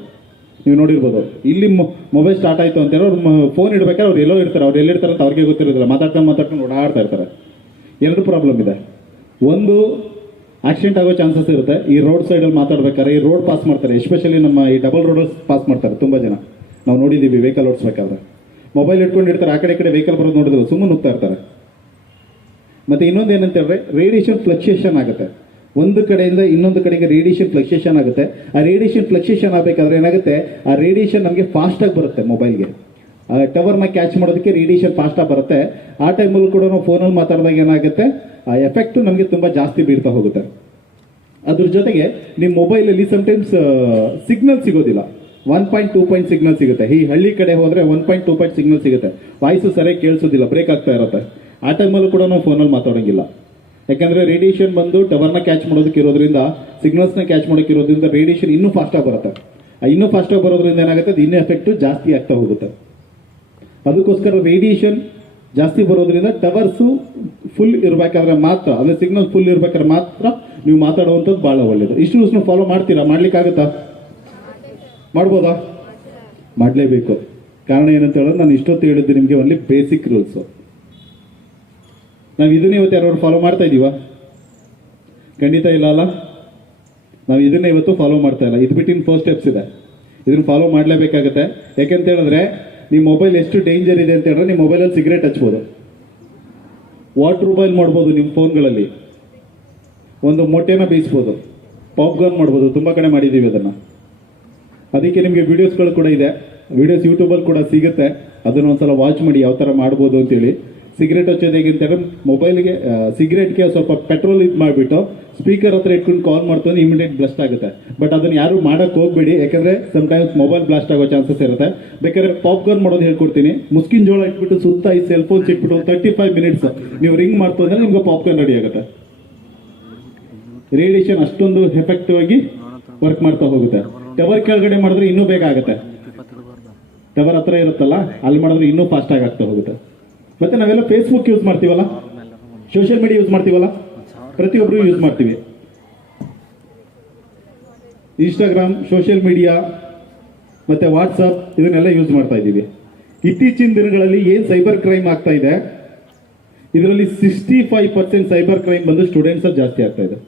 ನೀವು ನೋಡಿರ್ಬೋದು, ಇಲ್ಲಿ ಮೊಬೈಲ್ ಸ್ಟಾರ್ಟ್ ಆಯಿತು ಅಂತ ಹೇಳಿ ಅವ್ರು ಫೋನ್ ಇಡಬೇಕಾದ್ರೆ ಅವ್ರು ಎಲ್ಲೋ ಇರ್ತಾರೆ, ಅವ್ರು ಎಲ್ಲಿರ್ತಾರೆ ಅಂತ ಅವ್ರಿಗೆ ಗೊತ್ತಿರೋದಿಲ್ಲ, ಮಾತಾಡ್ಕೊಂಡು ಓಡಾಡ್ತಾ ಇರ್ತಾರೆ. ಎರಡು ಪ್ರಾಬ್ಲಮ್ ಇದೆ. ಒಂದು, ಆಕ್ಸಿಡೆಂಟ್ ಆಗೋ ಚಾನ್ಸಸ್ ಇರುತ್ತೆ. ಈ ರೋಡ್ ಸೈಡಲ್ಲಿ ಮಾತಾಡ್ಬೇಕಾದ್ರೆ ಈ ರೋಡ್ ಪಾಸ್ ಮಾಡ್ತಾರೆ, ಎಸ್ಪೆಷಲಿ ನಮ್ಮ ಈ ಡಬಲ್ ರೋಡ್ ಪಾಸ್ ಮಾಡ್ತಾರೆ ತುಂಬ ಜನ, ನಾವು ನೋಡಿದ್ದೀವಿ. ವೆಹಿಕಲ್ ಓಡಿಸ್ಬೇಕಾದ್ರೆ ಮೊಬೈಲ್ ಇಟ್ಕೊಂಡಿರ್ತಾರೆ, ಆ ಕಡೆ ಈ ಕಡೆ ವೆಹಿಕಲ್ ಬರೋದು ನೋಡಿದ್ರು ಸುಮ್ಮನೆ ನುಗ್ತಾ ಇರ್ತಾರೆ. ಮತ್ತು ಇನ್ನೊಂದು ಏನಂತ ಹೇಳಿದ್ರೆ ರೇಡಿಯೇಷನ್ ಫ್ಲಕ್ಚುಯೇಷನ್ ಆಗುತ್ತೆ. ಒಂದು ಕಡೆಯಿಂದ ಇನ್ನೊಂದು ಕಡೆಗೆ ರೇಡಿಯೇಷನ್ ಫ್ಲಕ್ಚುಯೇಷನ್ ಆಗುತ್ತೆ. ಆ ರೇಡಿಯೇಷನ್ ಫ್ಲಕ್ಚುಯೇಷನ್ ಆಗಬೇಕಾದ್ರೆ ಏನಾಗುತ್ತೆ, ಆ ರೇಡಿಯೇಷನ್ ನಮಗೆ ಫಾಸ್ಟಾಗಿ ಬರುತ್ತೆ ಮೊಬೈಲ್ಗೆ. ಟವರ್ನ ಕ್ಯಾಚ್ ಮಾಡೋದಕ್ಕೆ ರೇಡಿಯೇಷನ್ ಫಾಸ್ಟಾಗಿ ಬರುತ್ತೆ. ಆ ಟೈಮಲ್ಲೂ ಕೂಡ ನಾವು ಫೋನಲ್ಲಿ ಮಾತಾಡಿದಾಗ ಏನಾಗುತ್ತೆ, ಆ ಎಫೆಕ್ಟು ನಮಗೆ ತುಂಬ ಜಾಸ್ತಿ ಬೀಳ್ತಾ ಹೋಗುತ್ತೆ. ಅದ್ರ ಜೊತೆಗೆ ನಿಮ್ಮ ಮೊಬೈಲಲ್ಲಿ ಸಮ್ಟೈಮ್ಸ್ ಸಿಗ್ನಲ್ ಸಿಗೋದಿಲ್ಲ. 1.2 ಸಿಗ್ನಲ್ ಸಿಗುತ್ತೆ. ಈ ಹಳ್ಳಿ ಕಡೆ ಹೋದರೆ 1.2 ಸಿಗ್ನಲ್ ಸಿಗುತ್ತೆ. ವಾಯ್ಸು ಸರಿಯಾಗಿ ಕೇಳಿಸೋದಿಲ್ಲ, ಬ್ರೇಕ್ ಆಗ್ತಾ ಇರುತ್ತೆ. ಆ ಟೈಮಲ್ಲೂ ಕೂಡ ನಾವು ಫೋನಲ್ಲಿ ಮಾತಾಡೋಂಗಿಲ್ಲ. ಯಾಕಂದರೆ ರೇಡಿಯೇಷನ್ ಬಂದು ಟವರ್ನ ಕ್ಯಾಚ್ ಮಾಡೋದಕ್ಕೆ ಇರೋದ್ರಿಂದ, ಸಿಗ್ನಲ್ಸ್ನ ಕ್ಯಾಚ್ ಮಾಡೋಕ್ಕೆ ಇರೋದ್ರಿಂದ ರೇಡಿಯೇಷನ್ ಇನ್ನೂ ಫಾಸ್ಟಾಗಿ ಬರುತ್ತೆ. ಆ ಇನ್ನೂ ಫಾಸ್ಟಾಗಿ ಬರೋದ್ರಿಂದ ಏನಾಗುತ್ತೆ, ಅದು ಇನ್ನೂ ಎಫೆಕ್ಟು ಜಾಸ್ತಿ ಆಗ್ತಾ ಹೋಗುತ್ತೆ. ಅದಕ್ಕೋಸ್ಕರ ರೇಡಿಯೇಷನ್ ಜಾಸ್ತಿ ಬರೋದ್ರಿಂದ ಟವರ್ಸು ಫುಲ್ ಇರಬೇಕಾದ್ರೆ ಮಾತ್ರ, ಅಂದರೆ ಸಿಗ್ನಲ್ ಫುಲ್ ಇರಬೇಕಾದ್ರೆ ಮಾತ್ರ ನೀವು ಮಾತಾಡುವಂಥದ್ದು ಭಾಳ ಒಳ್ಳೆಯದು. ಇಷ್ಟು ರೂಲ್ಸ್ನ ಫಾಲೋ ಮಾಡ್ತೀರಾ? ಮಾಡ್ಲಿಕ್ಕಾಗತ್ತಾ? ಮಾಡ್ಬೋದಾ? ಮಾಡಲೇಬೇಕು. ಕಾರಣ ಏನಂತ ಹೇಳಿದ್ರೆ ನಾನು ಇಷ್ಟೊತ್ತು ಹೇಳಿದ್ದು ನಿಮಗೆ ಓನ್ಲಿ ಬೇಸಿಕ್ ರೂಲ್ಸು. ನಾವು ಇದನ್ನೇ ಇವತ್ತು ಯಾರು ಫಾಲೋ ಮಾಡ್ತಾ ಇದ್ದೀವ? ಖಂಡಿತ ಇಲ್ಲ ಅಲ್ಲ. ನಾವು ಇದನ್ನೇ ಇವತ್ತು ಫಾಲೋ ಮಾಡ್ತಾ ಇಲ್ಲ. ಇದು ಬಿಟ್ಟಿನ 4 ಸ್ಟೆಪ್ಸ್ ಇದೆ, ಇದನ್ನು ಫಾಲೋ ಮಾಡಲೇಬೇಕಾಗತ್ತೆ. ಯಾಕೆಂತ ಹೇಳಿದ್ರೆ ನಿಮ್ಮ ಮೊಬೈಲ್ ಎಷ್ಟು ಡೇಂಜರ್ ಇದೆ ಅಂತ ಹೇಳಿದ್ರೆ, ನಿಮ್ಮ ಮೊಬೈಲಲ್ಲಿ ಸಿಗರೇಟ್ ಹಚ್ಬೋದು, ವಾಟರ್ ಬಾಯ್ಲ್ ಮಾಡ್ಬೋದು, ನಿಮ್ಮ ಫೋನ್ಗಳಲ್ಲಿ ಒಂದು ಮೊಟ್ಟೆನ ಬೇಯಿಸ್ಬೋದು, ಪಾಪ್ಕಾರ್ನ್ ಮಾಡ್ಬೋದು. ತುಂಬ ಕಡೆ ಮಾಡಿದ್ದೀವಿ ಅದನ್ನು. ಅದಕ್ಕೆ ನಿಮಗೆ ವೀಡಿಯೋಸ್ಗಳು ಕೂಡ ಇದೆ, ವೀಡಿಯೋಸ್ ಯೂಟ್ಯೂಬಲ್ಲಿ ಕೂಡ ಸಿಗುತ್ತೆ. ಅದನ್ನು ಒಂದ್ಸಲ ವಾಚ್ ಮಾಡಿ ಯಾವ ಥರ ಮಾಡ್ಬೋದು ಅಂತೇಳಿ. ಸಿಗರೇಟ್ ಹಚ್ಚೋದು ಹೇಗೆ ಅಂತಂದ್ರೆ, ಮೊಬೈಲ್ಗೆ ಸಿಗರೇಟ್ಗೆ ಸ್ವಲ್ಪ ಪೆಟ್ರೋಲ್ ಇದು ಮಾಡಿಬಿಟ್ಟು ಸ್ಪೀಕರ್ ಹತ್ರ ಇಟ್ಕೊಂಡು ಕಾಲ್ ಮಾಡ್ತಾನೆ, ಇಮಿಡಿಯೇಟ್ ಬ್ಲಾಸ್ಟ್ ಆಗುತ್ತೆ. ಬಟ್ ಅದನ್ನು ಯಾರು ಮಾಡೋಕ್ಕೆ ಹೋಗಬೇಡಿ, ಯಾಕಂದರೆ ಸಮ್ಟೈಮ್ಸ್ ಮೊಬೈಲ್ ಬ್ಲಾಸ್ಟ್ ಆಗೋ ಚಾನ್ಸಸ್ ಇರುತ್ತೆ. ಬೇಕಾದ್ರೆ ಪಾಪ್ಕಾರ್ನ್ ಮಾಡೋದು ಹೇಳ್ಕೊಡ್ತೀನಿ. ಮುಸ್ಕಿನ ಜೋಳ ಇಟ್ಬಿಟ್ಟು ಸುತ್ತ ಈ ಸೆಲ್ ಫೋನ್ಸ್ ಇಟ್ಬಿಟ್ಟು 35 ಮಿನಿಟ್ಸ್ ನೀವು ರಿಂಗ್ ಮಾಡ್ತು ಅಂದರೆ ನಿಮ್ಗೆ ಪಾಪ್ಕಾರ್ನ್ ರೆಡಿ ಆಗುತ್ತೆ. ರೇಡಿಯೇಷನ್ ಅಷ್ಟೊಂದು ಎಫೆಕ್ಟಿವ್ ಆಗಿ ವರ್ಕ್ ಮಾಡ್ತಾ ಹೋಗುತ್ತೆ. ಟವರ್ ಕೆಳಗಡೆ ಮಾಡಿದ್ರೆ ಇನ್ನೂ ಬೇಗ ಆಗುತ್ತೆ. ಟವರ್ ಹತ್ರ ಇರುತ್ತಲ್ಲ, ಅಲ್ಲಿ ಮಾಡಿದ್ರೆ ಇನ್ನೂ ಫಾಸ್ಟಾಗಿ ಆಗ್ತಾ ಹೋಗುತ್ತೆ. ಮತ್ತೆ ನಾವೆಲ್ಲ ಫೇಸ್ಬುಕ್ ಯೂಸ್ ಮಾಡ್ತೀವಲ್ಲ, ಸೋಷಿಯಲ್ ಮೀಡಿಯಾ ಯೂಸ್ ಮಾಡ್ತೀವಲ್ಲ, ಪ್ರತಿಯೊಬ್ಬರು ಯೂಸ್ ಮಾಡ್ತೀವಿ. ಇನ್ಸ್ಟಾಗ್ರಾಮ್, ಸೋಷಿಯಲ್ ಮೀಡಿಯಾ ಮತ್ತೆ ವಾಟ್ಸಪ್ ಇದನ್ನೆಲ್ಲ ಯೂಸ್ ಮಾಡ್ತಾ ಇದ್ದೀವಿ. ಇತ್ತೀಚಿನ ದಿನಗಳಲ್ಲಿ ಏನು ಸೈಬರ್ ಕ್ರೈಮ್ ಆಗ್ತಾ ಇದೆ, ಇದರಲ್ಲಿ 65% ಸೈಬರ್ ಕ್ರೈಮ್ ಬಂದು ಸ್ಟೂಡೆಂಟ್ಸ್ ಅಲ್ಲಿ ಜಾಸ್ತಿ ಆಗ್ತಾ ಇದೆ.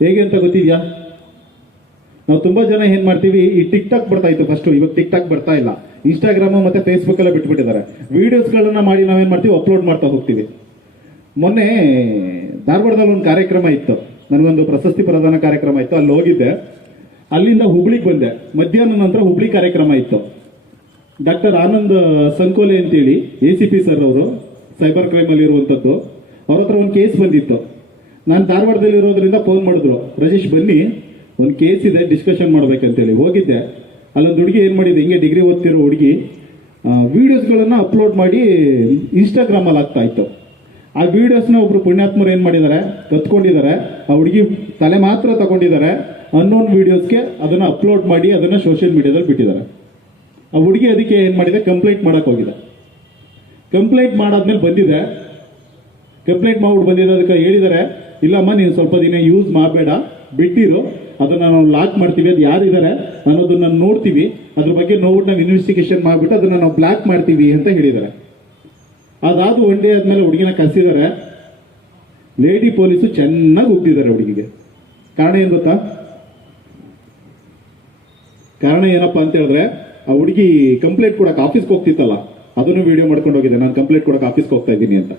ಹೇಗೆ ಅಂತ ಗೊತ್ತಿದ್ಯಾ? ನಾವು ತುಂಬಾ ಜನ ಏನ್ ಮಾಡ್ತೀವಿ, ಈ ಟಿಕ್ ಟಾಕ್ ಬರ್ತಾ ಇತ್ತು ಫಸ್ಟ್, ಇವಾಗ ಟಿಕ್ ಟಾಕ್ ಬರ್ತಾ ಇಲ್ಲ. ಇನ್ಸ್ಟಾಗ್ರಾಮ್ ಮತ್ತೆ ಫೇಸ್ಬುಕ್ ಎಲ್ಲ ಬಿಟ್ಬಿಟ್ಟಿದ್ದಾರೆ. ವಿಡಿಯೋಸ್ಗಳನ್ನ ಮಾಡಿ ನಾವೇನ್ ಮಾಡ್ತೀವಿ, ಅಪ್ಲೋಡ್ ಮಾಡ್ತಾ ಹೋಗ್ತೀವಿ. ಮೊನ್ನೆ ಧಾರವಾಡದಲ್ಲಿ ಒಂದು ಕಾರ್ಯಕ್ರಮ ಇತ್ತು, ನನಗೊಂದು ಪ್ರಶಸ್ತಿ ಪ್ರದಾನ ಕಾರ್ಯಕ್ರಮ ಇತ್ತು, ಅಲ್ಲಿ ಹೋಗಿದ್ದೆ. ಅಲ್ಲಿಂದ ಹುಬ್ಳಿಗೆ ಬಂದೆ. ಮಧ್ಯಾಹ್ನ ನಂತರ ಹುಬ್ಳಿ ಕಾರ್ಯಕ್ರಮ ಇತ್ತು. ಡಾಕ್ಟರ್ ಆನಂದ್ ಸಂಕೋಲೆ ಅಂತೇಳಿ ACP ಸರ್ ಅವರು, ಸೈಬರ್ ಕ್ರೈಮ್ ಅಲ್ಲಿ ಇರುವಂತದ್ದು. ಅವ್ರ ಹತ್ರ ಒಂದು ಕೇಸ್ ಬಂದಿತ್ತು. ನಾನು ಧಾರವಾಡದಲ್ಲಿ ಇರೋದ್ರಿಂದ ಫೋನ್ ಮಾಡಿದ್ರು, ರಾಜೇಶ್ ಬನ್ನಿ ಒಂದು ಕೇಸ್ ಇದೆ, ಡಿಸ್ಕಷನ್ ಮಾಡ್ಬೇಕಂತೇಳಿ ಹೋಗಿದ್ದೆ. ಅಲ್ಲೊಂದು ಹುಡುಗಿ ಏನು ಮಾಡಿದೆ, ಹಿಂಗೆ ಡಿಗ್ರಿ ಓದ್ತಿರೋ ಹುಡುಗಿ ವಿಡಿಯೋಸ್ಗಳನ್ನು ಅಪ್ಲೋಡ್ ಮಾಡಿ ಇನ್ಸ್ಟಾಗ್ರಾಮಲ್ಲಿ ಆಗ್ತಾ ಇತ್ತು. ಆ ವಿಡಿಯೋಸ್ನ ಒಬ್ರು ಪುಣ್ಯಾತ್ಮರು ಏನು ಮಾಡಿದ್ದಾರೆ, ಕತ್ಕೊಂಡಿದ್ದಾರೆ. ಆ ಹುಡುಗಿ ತಲೆ ಮಾತ್ರ ತಗೊಂಡಿದ್ದಾರೆ. ಅನ್ನೋನ್ ವಿಡಿಯೋಸ್ಗೆ ಅದನ್ನು ಅಪ್ಲೋಡ್ ಮಾಡಿ ಅದನ್ನು ಸೋಷಿಯಲ್ ಮೀಡಿಯಾದಲ್ಲಿ ಬಿಟ್ಟಿದ್ದಾರೆ. ಆ ಹುಡುಗಿ ಅದಕ್ಕೆ ಏನು ಮಾಡಿದೆ, ಕಂಪ್ಲೇಂಟ್ ಮಾಡಕ್ಕೆ ಹೋಗಿದೆ. ಕಂಪ್ಲೇಂಟ್ ಮಾಡಾದ್ಮೇಲೆ ಬಂದಿದೆ, ಕಂಪ್ಲೇಂಟ್ ಮಾಡ್ಬಿಟ್ಟು ಬಂದಿದೆ. ಅದಕ್ಕೆ ಹೇಳಿದ್ದಾರೆ, ಇಲ್ಲಮ್ಮ ನೀನು ಸ್ವಲ್ಪ ದಿನ ಯೂಸ್ ಮಾಡಬೇಡ, ಬಿಟ್ಟಿರು, ಅದನ್ನು ನಾವು ಲಾಕ್ ಮಾಡ್ತೀವಿ, ಅದು ಯಾರಿದ್ದಾರೆ ಅನ್ನೋದನ್ನ ನೋಡ್ತೀವಿ, ಅದ್ರ ಬಗ್ಗೆ ನೋಡ್ಬಿಟ್ಟು ನಾವು ಇನ್ವೆಸ್ಟಿಗೇಷನ್ ಮಾಡಿಬಿಟ್ಟು ಅದನ್ನು ನಾವು ಬ್ಲಾಕ್ ಮಾಡ್ತೀವಿ ಅಂತ ಹೇಳಿದ್ದಾರೆ. ಅದಾದ ಒನ್ ಡೇ ಆದ್ಮೇಲೆ ಹುಡುಗಿನ ಕರೆಸಿದ್ದಾರೆ. ಲೇಡಿ ಪೊಲೀಸು ಚೆನ್ನಾಗಿ ಉಗ್ದಿದ್ದಾರೆ ಹುಡುಗಿಗೆ. ಕಾರಣ ಏನು ಗೊತ್ತಾ? ಕಾರಣ ಏನಪ್ಪ ಅಂತ ಹೇಳಿದ್ರೆ, ಆ ಹುಡುಗಿ ಕಂಪ್ಲೇಂಟ್ ಕೊಡಕ್ಕೆ ಆಫೀಸ್ಗೆ ಹೋಗ್ತಿತ್ತಲ್ಲ, ಅದನ್ನು ವಿಡಿಯೋ ಮಾಡ್ಕೊಂಡು ಹೋಗಿದೆ, ನಾನು ಕಂಪ್ಲೇಂಟ್ ಕೊಡಕ್ಕೆ ಆಫೀಸ್ಗೆ ಹೋಗ್ತಾ ಇದ್ದೀನಿ ಅಂತ.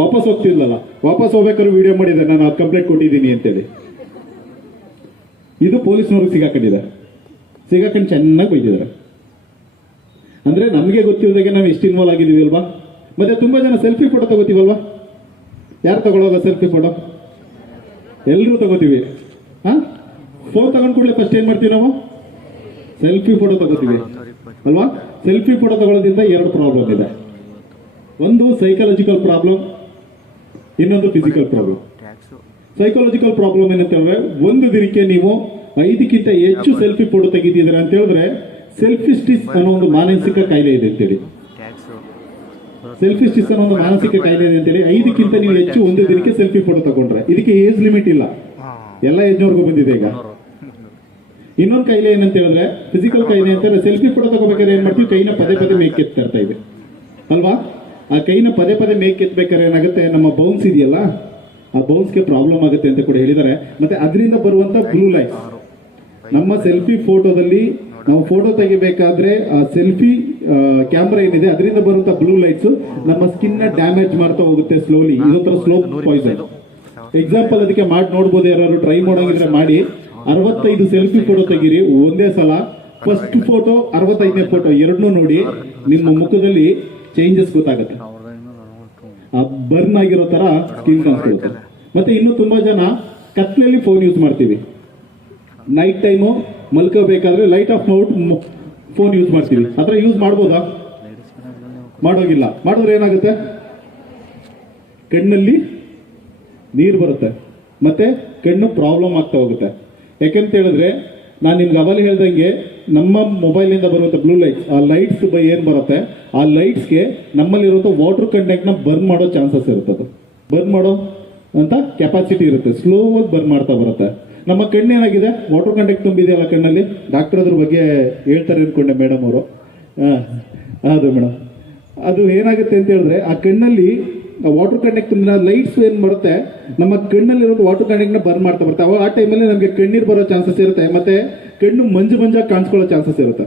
ವಾಪಸ್ ಹೋಗ್ತಿದ್ಲಲ್ಲ, ವಾಪಸ್ ಹೋಗ್ಬೇಕಾದ್ರೆ ವಿಡಿಯೋ ಮಾಡಿದೆ, ನಾನು ಅದು ಕಂಪ್ಲೇಂಟ್ ಕೊಟ್ಟಿದ್ದೀನಿ ಅಂತೇಳಿ. ಇದು ಪೊಲೀಸ್ನವ್ರಿಗೆ ಸಿಗಾಕೊಂಡು ಚೆನ್ನಾಗಿ ಬೈದಿದ್ದಾರೆ. ಅಂದ್ರೆ ನಮಗೆ ಗೊತ್ತಿರೋದಾಗೆ ನಾವು ಎಷ್ಟು ಇನ್ವಾಲ್ವ್ ಆಗಿದ್ದೀವಿ ಅಲ್ವಾ. ಮತ್ತೆ ತುಂಬಾ ಜನ ಸೆಲ್ಫಿ ಫೋಟೋ ತಗೋತೀವಲ್ವಾ. ಯಾರು ತಗೊಳ್ಳೋಲ್ಲ ಸೆಲ್ಫಿ ಫೋಟೋ? ಎಲ್ಲರೂ ತಗೋತೀವಿ. ಫೋನ್ ತಗೊಂಡ್ ಕೂಡಲೇ ಫಸ್ಟ್ ಏನ್ ಮಾಡ್ತೀವಿ ನಾವು? ಸೆಲ್ಫಿ ಫೋಟೋ ತಗೋತೀವಿ ಅಲ್ವಾ. ಸೆಲ್ಫಿ ಫೋಟೋ ತಗೊಳ್ಳೋದ್ರಿಂದ 2 ಪ್ರಾಬ್ಲಮ್ ಇದೆ. ಒಂದು ಸೈಕಾಲಜಿಕಲ್ ಪ್ರಾಬ್ಲಮ್, ಇನ್ನೊಂದು ಫಿಸಿಕಲ್ ಪ್ರಾಬ್ಲಮ್. ಸೈಕಾಲಜಿಕಲ್ ಪ್ರಾಬ್ಲಮ್ ಏನಂತ ಹೇಳಿದ್ರೆ, ಒಂದು ದಿನಕ್ಕೆ ನೀವು 5ಕ್ಕಿಂತ ಹೆಚ್ಚು ಸೆಲ್ಫಿ ಫೋಟೋ ತೆಗಿತಿದ್ದೀರಾ ಅಂತ ಹೇಳಿದ್ರೆ ಸೆಲ್ಫಿಸ್ಟಿಸ್ ಅನ್ನೋ ಒಂದು ಮಾನಸಿಕ ಕಾಯಿಲೆ ಇದೆ ಅಂತೇಳಿ. ಸೆಲ್ಫಿಸ್ಟಿಸ್ ಅನ್ನೋ ಒಂದು ಮಾನಸಿಕ ಕಾಯಿಲೆ ಇದೆ ಅಂತೇಳಿ 5ಕ್ಕಿಂತ ನೀವು ಹೆಚ್ಚು ಒಂದು ದಿನಕ್ಕೆ ಸೆಲ್ಫಿ ಫೋಟೋ ತಗೊಂಡ್ರೆ, ಇದಕ್ಕೆ ಏಜ್ ಲಿಮಿಟ್ ಇಲ್ಲ, ಎಲ್ಲ ಏಜ್ನವರೆಗೂ ಬಂದಿದೆ ಈಗ. ಇನ್ನೊಂದು ಕಾಯಿಲೆ ಏನಂತ ಹೇಳಿದ್ರೆ ಫಿಸಿಕಲ್ ಕಾಯಿಲೆ ಅಂತ ಹೇಳಿದ್ರೆ, ಸೆಲ್ಫಿ ಫೋಟೋ ತಗೋಬೇಕಾದ್ರೆ ಏನ್ ಮಾಡ್ತೀವಿ, ಕೈನ ಪದೇ ಪದೇ ಮೇಕೆತ್ತಾ ಇರ್ತಾ ಇದೆ ಅಲ್ವಾ. ಆ ಕೈನ ಪದೇ ಪದೇ ಮೇಕೆತ್ಬೇಕಾದ್ರೆ ಏನಾಗುತ್ತೆ, ನಮ್ಮ ಬೌನ್ಸ್ ಇದೆಯಲ್ಲ, ಆ ಬೌನ್ಸ್ಗೆ ಪ್ರಾಬ್ಲಮ್ ಆಗುತ್ತೆ ಅಂತ ಕೂಡ ಹೇಳಿದ್ದಾರೆ. ಮತ್ತೆ ಅದರಿಂದ ಬರುವಂತ ಬ್ಲೂ ಲೈಟ್, ನಮ್ಮ ಸೆಲ್ಫಿ ಫೋಟೋದಲ್ಲಿ ನಾವು ಫೋಟೋ ತೆಗಿಬೇಕಾದ್ರೆ ಆ ಸೆಲ್ಫಿ ಕ್ಯಾಮ್ರಾ ಏನಿದೆ ಅದರಿಂದ ಬರುವಂತ ಬ್ಲೂ ಲೈಟ್ಸ್ ನಮ್ಮ ಸ್ಕಿನ್ ನ ಡ್ಯಾಮೇಜ್ ಮಾಡ್ತಾ ಹೋಗುತ್ತೆ ಸ್ಲೋಲಿ. ಇದೊಂಥರ ಸ್ಲೋ ಪಾಯ್ಸನ್. ಎಕ್ಸಾಂಪಲ್ ಅದಕ್ಕೆ ಮಾಡಿ ನೋಡ್ಬೋದು, ಯಾರು ಟ್ರೈ ಮಾಡೋಂಗಿದ್ರೆ ಮಾಡಿ. 65 ಸೆಲ್ಫಿ ಫೋಟೋ ತೆಗೀರಿ ಒಂದೇ ಸಲ. ಫಸ್ಟ್ ಫೋಟೋ 65ನೇ ಫೋಟೋ ಎರಡನ್ನೂ ನೋಡಿ, ನಿಮ್ಮ ಮುಖದಲ್ಲಿ ಚೇಂಜಸ್ ಗೊತ್ತಾಗುತ್ತೆ. ಆ ಬರ್ನ್ ಆಗಿರೋ ತರ ಸ್ಕಿನ್ ಕಾಣಿಸ್ಕೊಳ್ಳುತ್ತೆ. ಮತ್ತೆ ಇನ್ನು ತುಂಬಾ ಜನ ಕತ್ಲೆಯಲ್ಲಿ ಫೋನ್ ಯೂಸ್ ಮಾಡ್ತೀವಿ. ನೈಟ್ ಟೈಮು ಮಲ್ಕೋಬೇಕಾದ್ರೆ ಲೈಟ್ ಆಫ್ ಮಾಡ್ಬಿಟ್ಟು ಫೋನ್ ಯೂಸ್ ಮಾಡ್ತೀವಿ. ಆತರ ಯೂಸ್ ಮಾಡ್ಬೋದಾ? ಮಾಡೋಗಿಲ್ಲ. ಮಾಡಿದ್ರೆ ಏನಾಗುತ್ತೆ, ಕಣ್ಣಲ್ಲಿ ನೀರು ಬರುತ್ತೆ, ಮತ್ತೆ ಕಣ್ಣು ಪ್ರಾಬ್ಲಮ್ ಆಗ್ತಾ ಹೋಗುತ್ತೆ. ಯಾಕಂತ ಹೇಳಿದ್ರೆ ನಾನು ನಿಮ್ಗೆ ಅವಲ್ಲಿ ಹೇಳ್ದಂಗೆ ನಮ್ಮ ಮೊಬೈಲಿಂದ ಬರುವಂತ ಬ್ಲೂ ಲೈಟ್ಸ್, ಆ ಲೈಟ್ಸ್ ಏನ್ ಬರುತ್ತೆ, ಆ ಲೈಟ್ಸ್ಗೆ ನಮ್ಮಲ್ಲಿರುವಂತ ವಾಟರ್ ಕಂಟೆಂಟ್ ನ ಬರ್ನ್ ಮಾಡೋ ಚಾನ್ಸಸ್ ಇರುತ್ತೆ. ಅದು ಬರ್ನ್ ಮಾಡೋ ಅಂತ ಕೆಪಾಸಿಟಿ ಇರುತ್ತೆ, ಸ್ಲೋ ಆಗಿ ಬರ್ನ್ ಮಾಡ್ತಾ ಬರುತ್ತೆ. ನಮ್ಮ ಕಣ್ಣು ಏನಾಗಿದೆ, ವಾಟರ್ ಕಂಟೆಂಟ್ ತುಂಬಿದೆಯಲ್ಲ ಕಣ್ಣಲ್ಲಿ. ಡಾಕ್ಟರ್ ಅದ್ರ ಬಗ್ಗೆ ಹೇಳ್ತಾರೆ ಅನ್ಕೊಂಡೆ ಮೇಡಮ್ ಅವರು. ಹೌದು ಮೇಡಮ್. ಅದು ಏನಾಗುತ್ತೆ ಅಂತ ಹೇಳಿದ್ರೆ, ಆ ಕಣ್ಣಲ್ಲಿ ವಾಟರ್ ಕಂಟೆಂಟ್ ತುಂಬಿದ ಲೈಟ್ಸ್ ಏನ್ ಮಾಡುತ್ತೆ, ನಮ್ಮ ಕಣ್ಣಲ್ಲಿರೋ ವಾಟರ್ ಕಂಟೆಂಟ್ ನ ಬರ್ನ್ ಮಾಡ್ತಾ ಬರುತ್ತೆ. ಆ ಟೈಮಲ್ಲಿ ನಮಗೆ ಕಣ್ಣೀರು ಬರೋ ಚಾನ್ಸಸ್ ಇರುತ್ತೆ, ಮತ್ತೆ ಕಣ್ಣು ಮಂಜಾಗಿ ಕಾಣಿಸ್ಕೊಳ್ಳೋ ಚಾನ್ಸಸ್ ಇರುತ್ತೆ.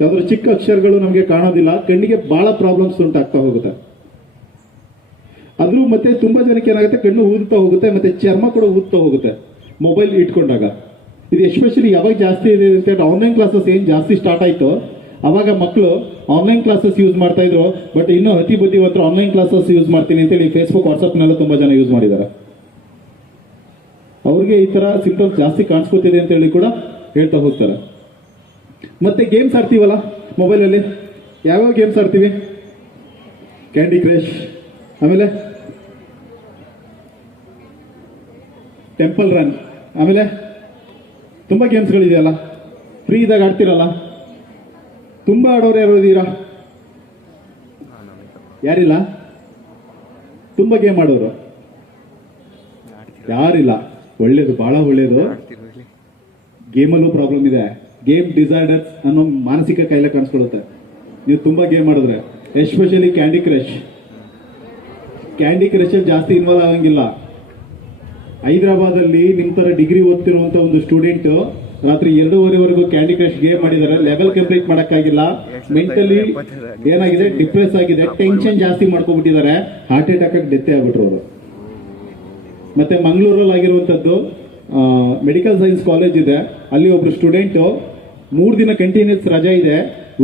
ಯಾವ್ದಾದ್ರು ಚಿಕ್ಕ ಅಕ್ಷರಗಳು ನಮಗೆ ಕಾಣೋದಿಲ್ಲ, ಕಣ್ಣಿಗೆ ಬಹಳ ಪ್ರಾಬ್ಲಮ್ಸ್ ಉಂಟಾಗ್ತಾ ಹೋಗುತ್ತೆ. ಅದ್ರೂ ಮತ್ತೆ ತುಂಬಾ ಜನಕ್ಕೆ ಏನಾಗುತ್ತೆ, ಕಣ್ಣು ಊದ್ತಾ ಹೋಗುತ್ತೆ, ಮತ್ತೆ ಚರ್ಮ ಕೂಡ ಊದ್ತಾ ಹೋಗುತ್ತೆ ಮೊಬೈಲ್ ಇಟ್ಕೊಂಡಾಗ. ಇದು ಎಸ್ಪೆಷಲಿ ಯಾವಾಗ ಜಾಸ್ತಿ ಇದೆ ಅಂತ ಹೇಳಿ, ಆನ್ಲೈನ್ ಕ್ಲಾಸಸ್ ಏನ್ ಜಾಸ್ತಿ ಸ್ಟಾರ್ಟ್ ಆಯ್ತು ಅವಾಗ ಮಕ್ಕಳು ಆನ್ಲೈನ್ ಕ್ಲಾಸಸ್ ಯೂಸ್ ಮಾಡ್ತಾ ಇದ್ರು. ಬಟ್ ಇನ್ನೂ ಅತಿ ಬುದ್ಧಿವಂತರು ಆನ್ಲೈನ್ ಕ್ಲಾಸಸ್ ಯೂಸ್ ಮಾಡ್ತೀನಿ ಅಂತೇಳಿ ಫೇಸ್ಬುಕ್ ವಾಟ್ಸ್ಆಪ್ನೆಲ್ಲ ತುಂಬಾ ಜನ ಯೂಸ್ ಮಾಡಿದ್ದಾರೆ. ಅವ್ರಿಗೆ ಈ ತರ ಸಿಂಪ್ಟಮ್ಸ್ ಜಾಸ್ತಿ ಕಾಣಿಸ್ಕೊತಿದೆ ಅಂತ ಹೇಳಿ ಕೂಡ ಹೇಳ್ತಾ ಹೋಗ್ತಾರೆ. ಮತ್ತೆ ಗೇಮ್ಸ್ ಆಡ್ತೀವಲ್ಲ ಮೊಬೈಲಲ್ಲಿ, ಯಾವ್ಯಾವ ಗೇಮ್ಸ್ ಆಡ್ತೀವಿ? ಕ್ಯಾಂಡಿ ಕ್ರಶ್, ಆಮೇಲೆ ಟೆಂಪಲ್ ರನ್, ಆಮೇಲೆ ತುಂಬಾ ಗೇಮ್ಸ್ಗಳಿದೆಯಲ್ಲ. ಫ್ರೀ ಇದ್ದಾಗ ಆಡ್ತಿರಲ್ಲ. ತುಂಬಾ ಆಡೋರು ಯಾರು ಇದ್ದೀರಾ? ಯಾರಿಲ್ಲ? ತುಂಬಾ ಗೇಮ್ ಆಡೋರು ಯಾರಿಲ್ಲ? ಒಳ್ಳೇದು, ಬಹಳ ಒಳ್ಳೇದು. ಗೇಮಲ್ಲೂ ಪ್ರಾಬ್ಲಮ್ ಇದೆ. ಗೇಮ್ ಡಿಸಾರ್ಡರ್ಸ್ ಅನ್ನೋ ಮಾನಸಿಕ ಕಾಯಿಲೆ ಕಾಣಿಸ್ಕೊಳ್ಳುತ್ತೆ ನೀವು ತುಂಬಾ ಗೇಮ್ ಆಡಿದ್ರೆ. Especially candy crush. Candy crush ಅಲ್ಲಿ ಜಾಸ್ತಿ ಇನ್ವಾಲ್ವ್ ಆಗಂಗಿಲ್ಲ. ಹೈದರಾಬಾದಲ್ಲಿ ನಿಮ್ ತರ ಡಿಗ್ರಿ ಓದ್ತಿರುವಂತ ಒಂದು ಸ್ಟೂಡೆಂಟ್ ರಾತ್ರಿ 2:30ವರೆಗೂ ಕ್ಯಾಂಡಿ ಕ್ರಶ್ ಗೇಮ್ ಮಾಡಿದ್ದಾರೆ. ಲೆವೆಲ್ ಕಂಪ್ಲೀಟ್ ಮಾಡಕ್ಕಾಗಿಲ್ಲ. ಮೆಂಟಲಿ ಏನಾಗಿದೆ, ಡಿಪ್ರೆಸ್ ಆಗಿದೆ, ಟೆನ್ಷನ್ ಜಾಸ್ತಿ ಮಾಡ್ಕೊಂಡ್ಬಿಟ್ಟಿದ್ದಾರೆ. ಹಾರ್ಟ್ ಅಟ್ಯಾಕ್ ಆಗಿ ಡೆತ್ ಆಗ್ಬಿಟ್ರು ಅವರು. ಮತ್ತೆ ಮಂಗಳೂರಲ್ಲಿ ಆಗಿರುವಂತದ್ದು ಮೆಡಿಕಲ್ ಸೈನ್ಸ್ ಕಾಲೇಜ್ ಇದೆ, ಅಲ್ಲಿ ಒಬ್ರು ಸ್ಟೂಡೆಂಟ್ 3 ದಿನ ಕಂಟಿನ್ಯೂಸ್ ರಜಾ ಇದೆ,